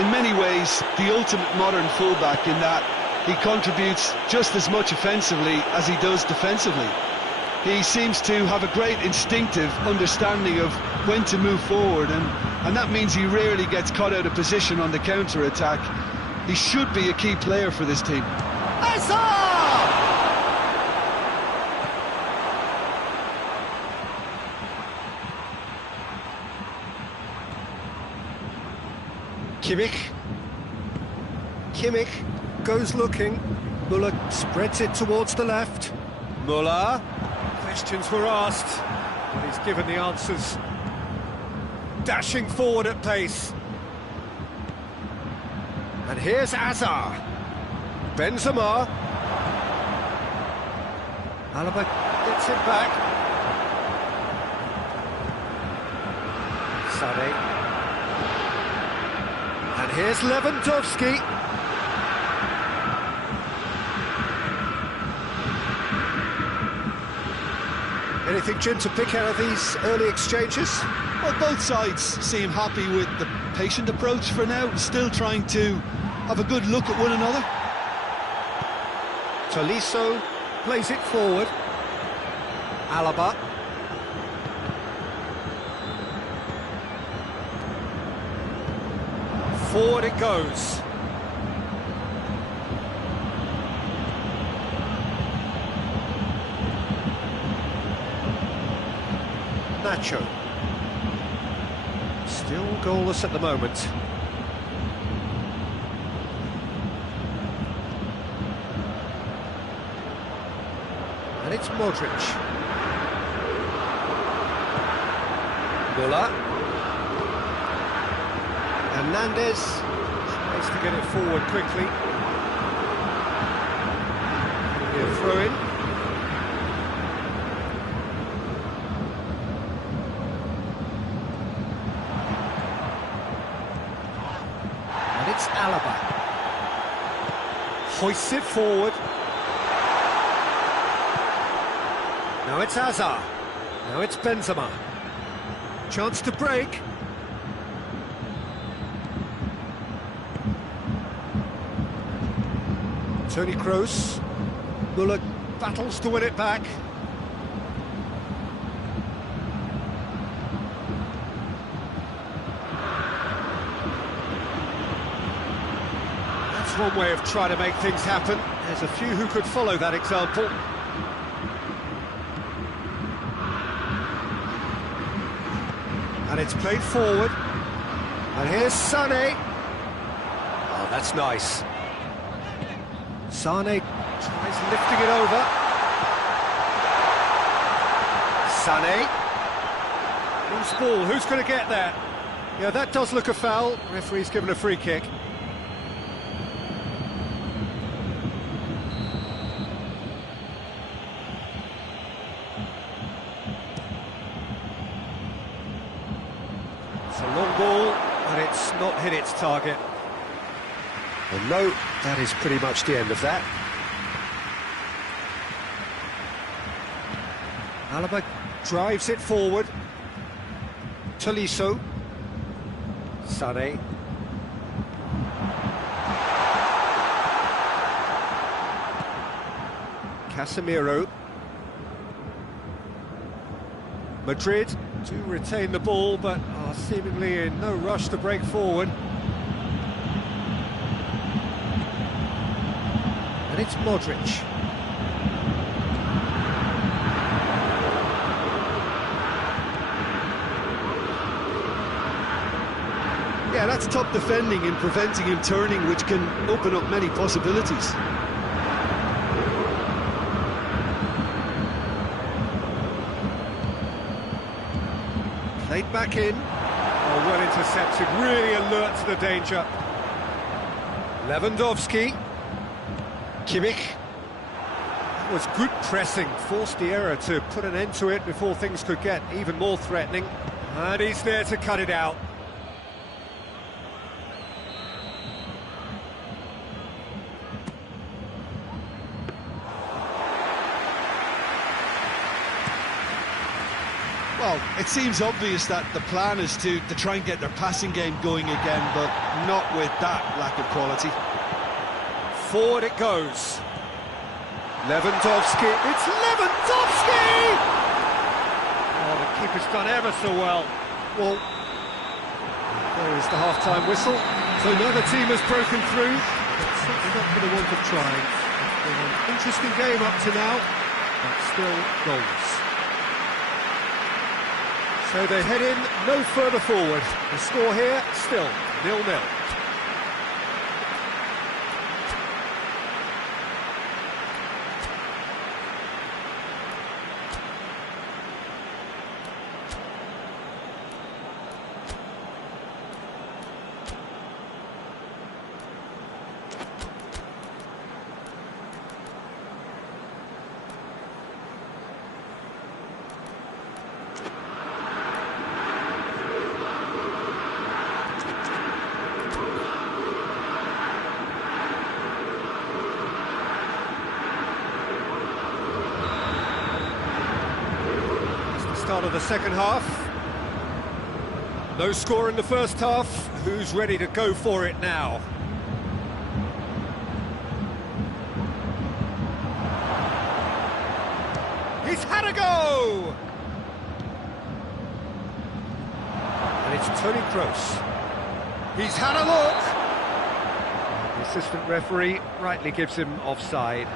In many ways, the ultimate modern fullback in that he contributes just as much offensively as he does defensively. He seems to have a great instinctive understanding of when to move forward, and that means he rarely gets caught out of position on the counter-attack. He should be a key player for this team. Kimmich goes looking. Muller spreads it towards the left. Muller. Questions were asked, but he's given the answers. Dashing forward at pace. And here's Azar. Benzema. Alaba gets it back. Sané. And here's Lewandowski. Anything, Jim, to pick out of these early exchanges? Well, both sides seem happy with the patient approach for now, still trying to have a good look at one another. Tolisso plays it forward. Alaba. Forward it goes. Nacho. Still goalless at the moment. And it's Modric. Muller. Hernandez tries to get it forward quickly. Here, throw in. And it's Alaba. Hoists it forward. Now it's Azar. Now it's Benzema. Chance to break. Toni Kroos. Muller battles to win it back. That's one way of trying to make things happen. There's a few who could follow that example. And it's played forward. And here's Sané. Oh, that's nice. Sané tries lifting it over. Sané. Loose ball, who's going to get there? Yeah, that does look a foul. Referee's given a free kick. It's a long ball, but it's not hit its target. Well, no, that is pretty much the end of that. Alaba drives it forward. Tolisso. Sané. Casemiro. Madrid do retain the ball, but are seemingly in no rush to break forward. And it's Modric. Yeah, that's top defending and preventing him turning, which can open up many possibilities. Played back in. Oh, well intercepted, really alert to the danger. Lewandowski. Kimmich. That was good pressing, forced the error to put an end to it before things could get even more threatening. And he's there to cut it out. Well, it seems obvious that the plan is to try and get their passing game going again, but not with that lack of quality. Forward it goes. Lewandowski, it's Lewandowski! Oh, the keeper's done ever so well. Well, there is the half-time whistle. So neither team has broken through, but certainly not for the want of trying. It's been an interesting game up to now, but still goals. So they head in no further forward. The score here, still 0-0. Start of the second half. No score in the first half. Who's ready to go for it now? He's had a go! And it's Toni Kroos. He's had a look! The assistant referee rightly gives him offside.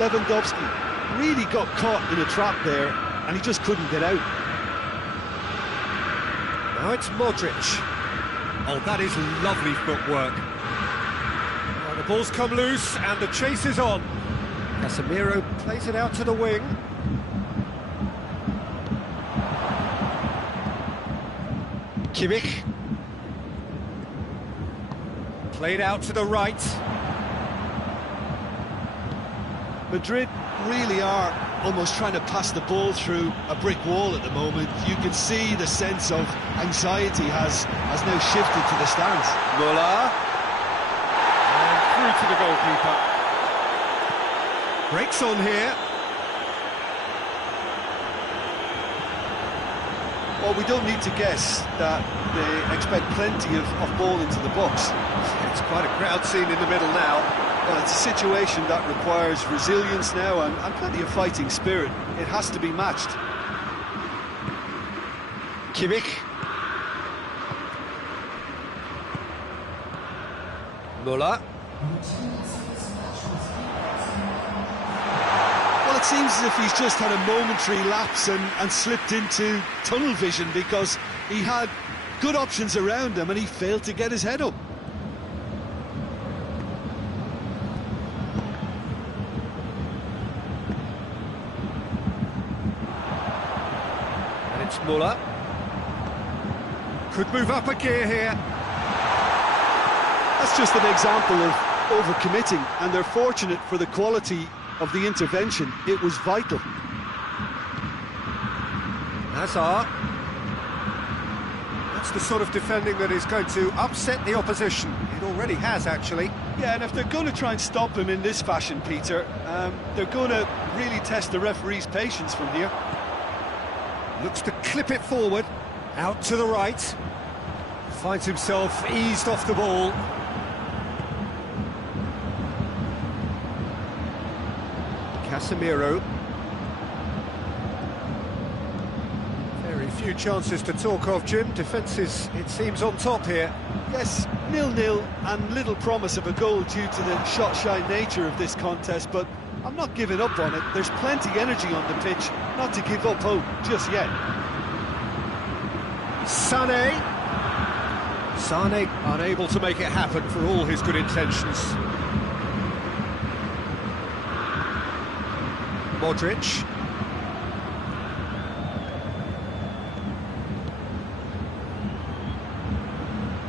Lewandowski really got caught in a trap there, and he just couldn't get out. Now it's Modric. Oh, that is lovely footwork. Well, the ball's come loose, and the chase is on. Casemiro plays it out to the wing. Kimmich. Played out to the right. Madrid really are almost trying to pass the ball through a brick wall at the moment. You can see the sense of anxiety has now shifted to the stands. Müller. And through to the goalkeeper. Breaks on here. Well, we don't need to guess that they expect plenty of ball into the box. It's quite a crowd scene in the middle now. Well, it's a situation that requires resilience now and plenty of fighting spirit. It has to be matched. Kimmich. Müller. Well, it seems as if he's just had a momentary lapse and slipped into tunnel vision, because he had good options around him and he failed to get his head up. It's Müller. Could move up a gear here. That's just an example of overcommitting, and they're fortunate for the quality of the intervention. It was vital. Hazard. That's the sort of defending that is going to upset the opposition. It already has, actually. Yeah, and if they're going to try and stop him in this fashion, Peter, they're going to really test the referee's patience from here. Looks to clip it forward, out to the right. Finds himself eased off the ball. Casemiro. Very few few chances to talk of, Jim. Defence is, it seems, on top here. Yes, 0-0 and little promise of a goal due to the shot-shy nature of this contest, but I'm not giving up on it. There's plenty energy on the pitch, not to give up hope just yet. Sané. Sané unable to make it happen for all his good intentions. Modric.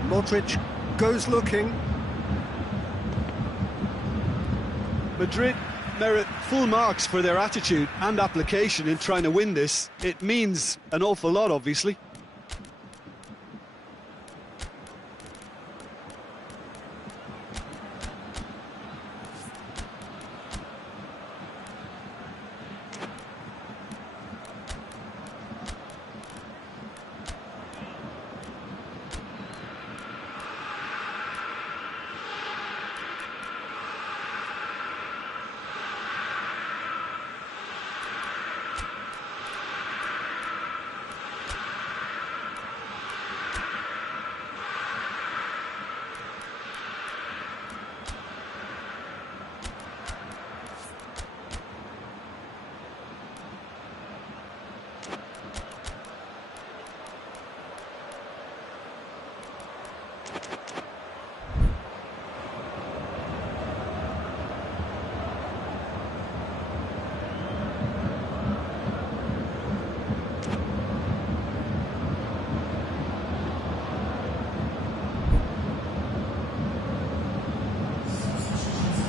Modric goes looking. Madrid merit full marks for their attitude and application in trying to win this. It means an awful lot, obviously.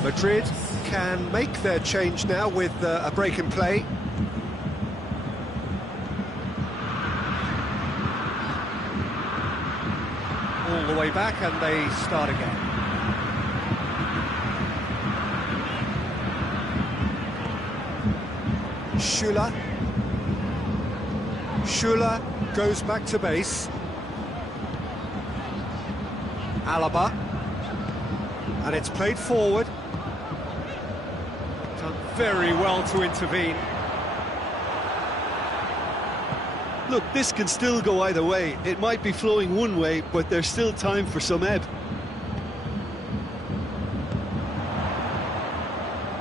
Madrid can make their change now with a break in play. All the way back and they start again. Schüller. Schüller goes back to base. Alaba. And it's played forward. Done very well to intervene. Look, this can still go either way. It might be flowing one way, but there's still time for some ebb.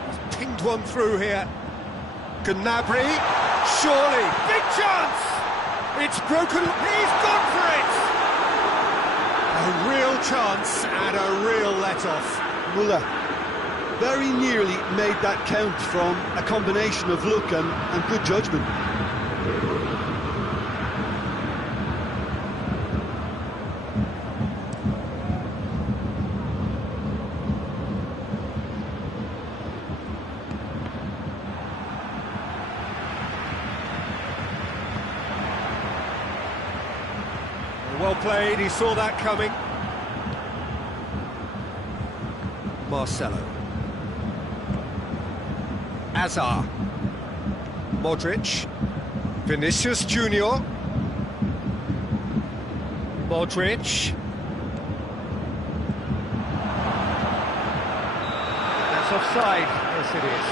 He's pinged one through here. Gnabry, surely, big chance! It's broken, he's gone for it! A real chance and a real let-off. Muller very nearly made that count from a combination of luck and good judgment. Well played, he saw that coming. Marcelo. Azar. Modric. Vinicius Junior. Modric. That's offside. Yes, it is.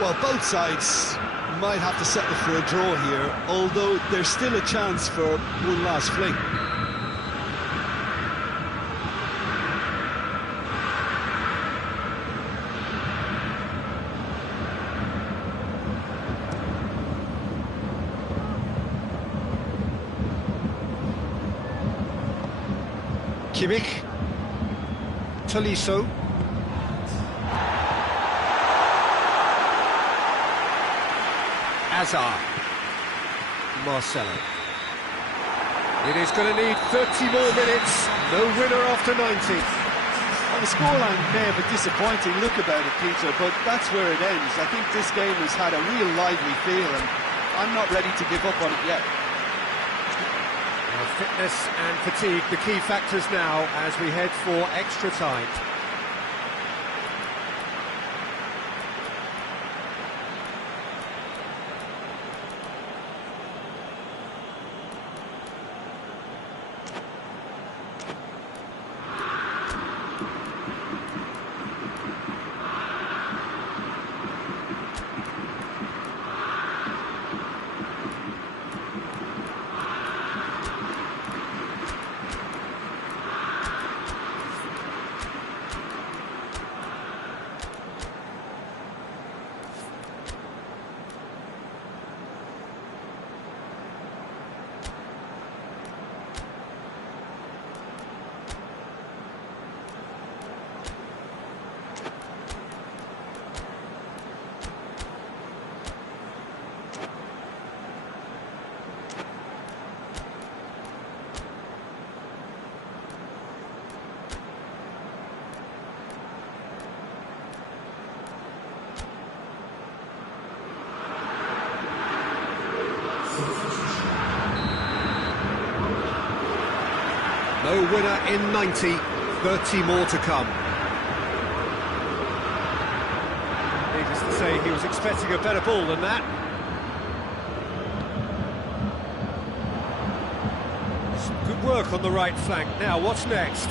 Well, both sides might have to settle for a draw here, although there's still a chance for one last fling. Kimmich. Tolisso. Azar. Marcelo. It is going to need 30 more minutes. No winner after 90. Well, the scoreline may have a disappointing look about it, Peter, but that's where it ends. I think this game has had a real lively feel, and I'm not ready to give up on it yet. Well, fitness and fatigue, the key factors now as we head for extra time. No winner in 90, 30 more to come. Needless to say, he was expecting a better ball than that. Some good work on the right flank. Now, what's next?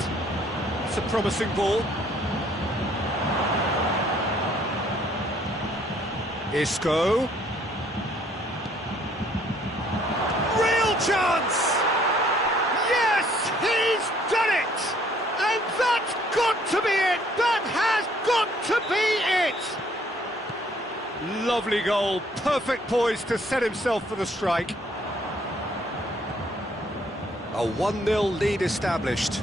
It's a promising ball. Isco. Real chance! Yes, he's done it! And that's got to be it! That has got to be it! Lovely goal, perfect poise to set himself for the strike. A 1-0 lead established.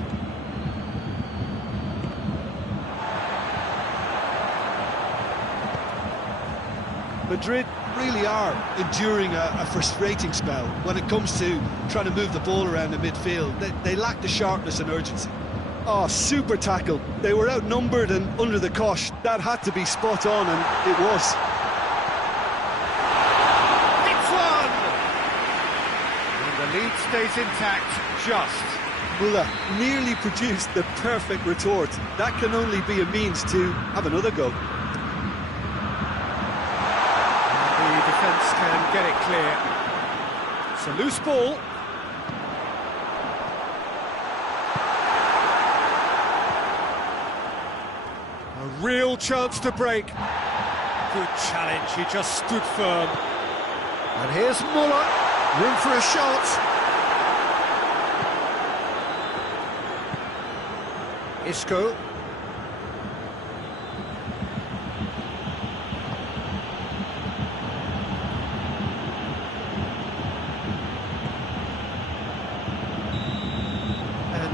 Madrid really are enduring a frustrating spell when it comes to trying to move the ball around the midfield. They lack the sharpness and urgency. Oh, super tackle. They were outnumbered and under the cosh. That had to be spot on, and it was. It's one! And the lead stays intact, just. Muller nearly produced the perfect retort. That can only be a means to have another go. Defence can get it clear. It's a loose ball. A real chance to break. Good challenge, he just stood firm. And here's Muller, room for a shot. Isco.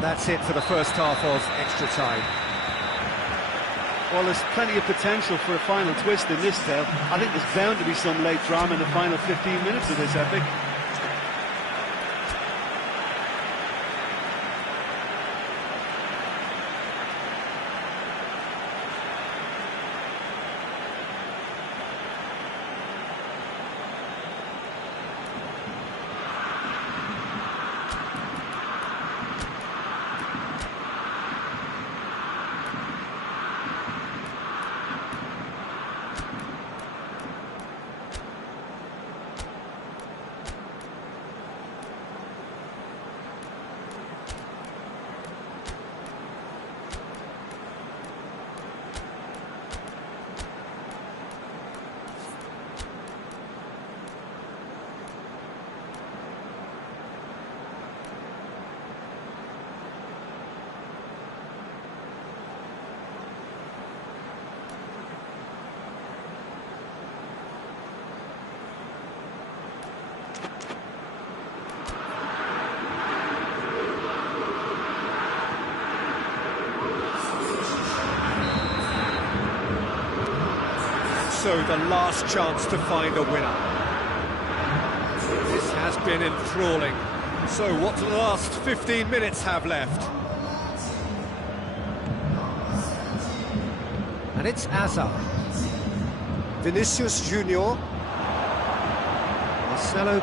That's it for the first half of extra time. Well, there's plenty of potential for a final twist in this tale. I think there's bound to be some late drama in the final 15 minutes of this epic. So the last chance to find a winner. This has been enthralling. So what do the last 15 minutes have left? And it's Hazard. Vinicius Junior. Marcelo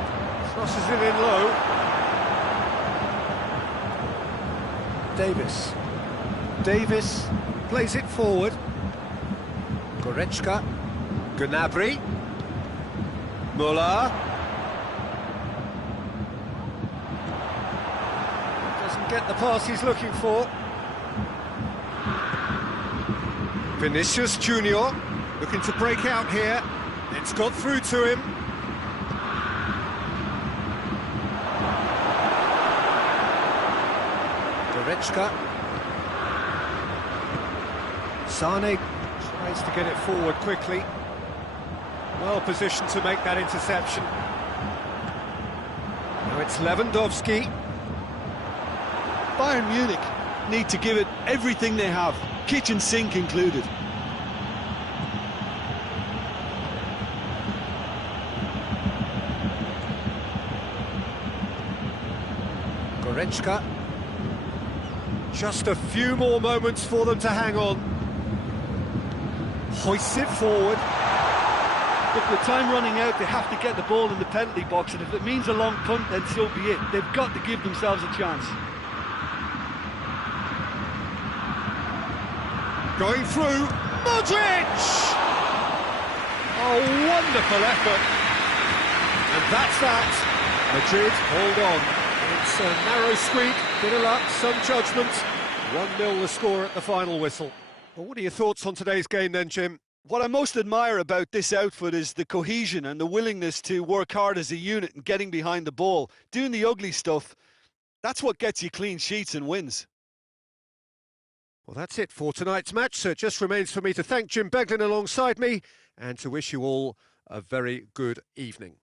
crosses it in low. Davis plays it forward. Goretzka. Gnabry. Muller. Doesn't get the pass he's looking for. Vinicius Junior looking to break out here. It's got through to him. Goretzka. Sane tries to get it forward quickly. Well positioned to make that interception. Now it's Lewandowski. Bayern Munich need to give it everything they have, kitchen sink included. Goretzka. Just a few more moments for them to hang on. Hoists it forward. Look, with time running out, they have to get the ball in the penalty box, and if it means a long punt, then so be it. They've got to give themselves a chance. Going through, Modric! A wonderful effort. And that's that. Madrid hold on. It's a narrow squeak, bit of luck, some judgment. 1-0 the score at the final whistle. Well, what are your thoughts on today's game then, Jim? What I most admire about this outfit is the cohesion and the willingness to work hard as a unit and getting behind the ball. Doing the ugly stuff, that's what gets you clean sheets and wins. Well, that's it for tonight's match, so it just remains for me to thank Jim Beglin alongside me and to wish you all a very good evening.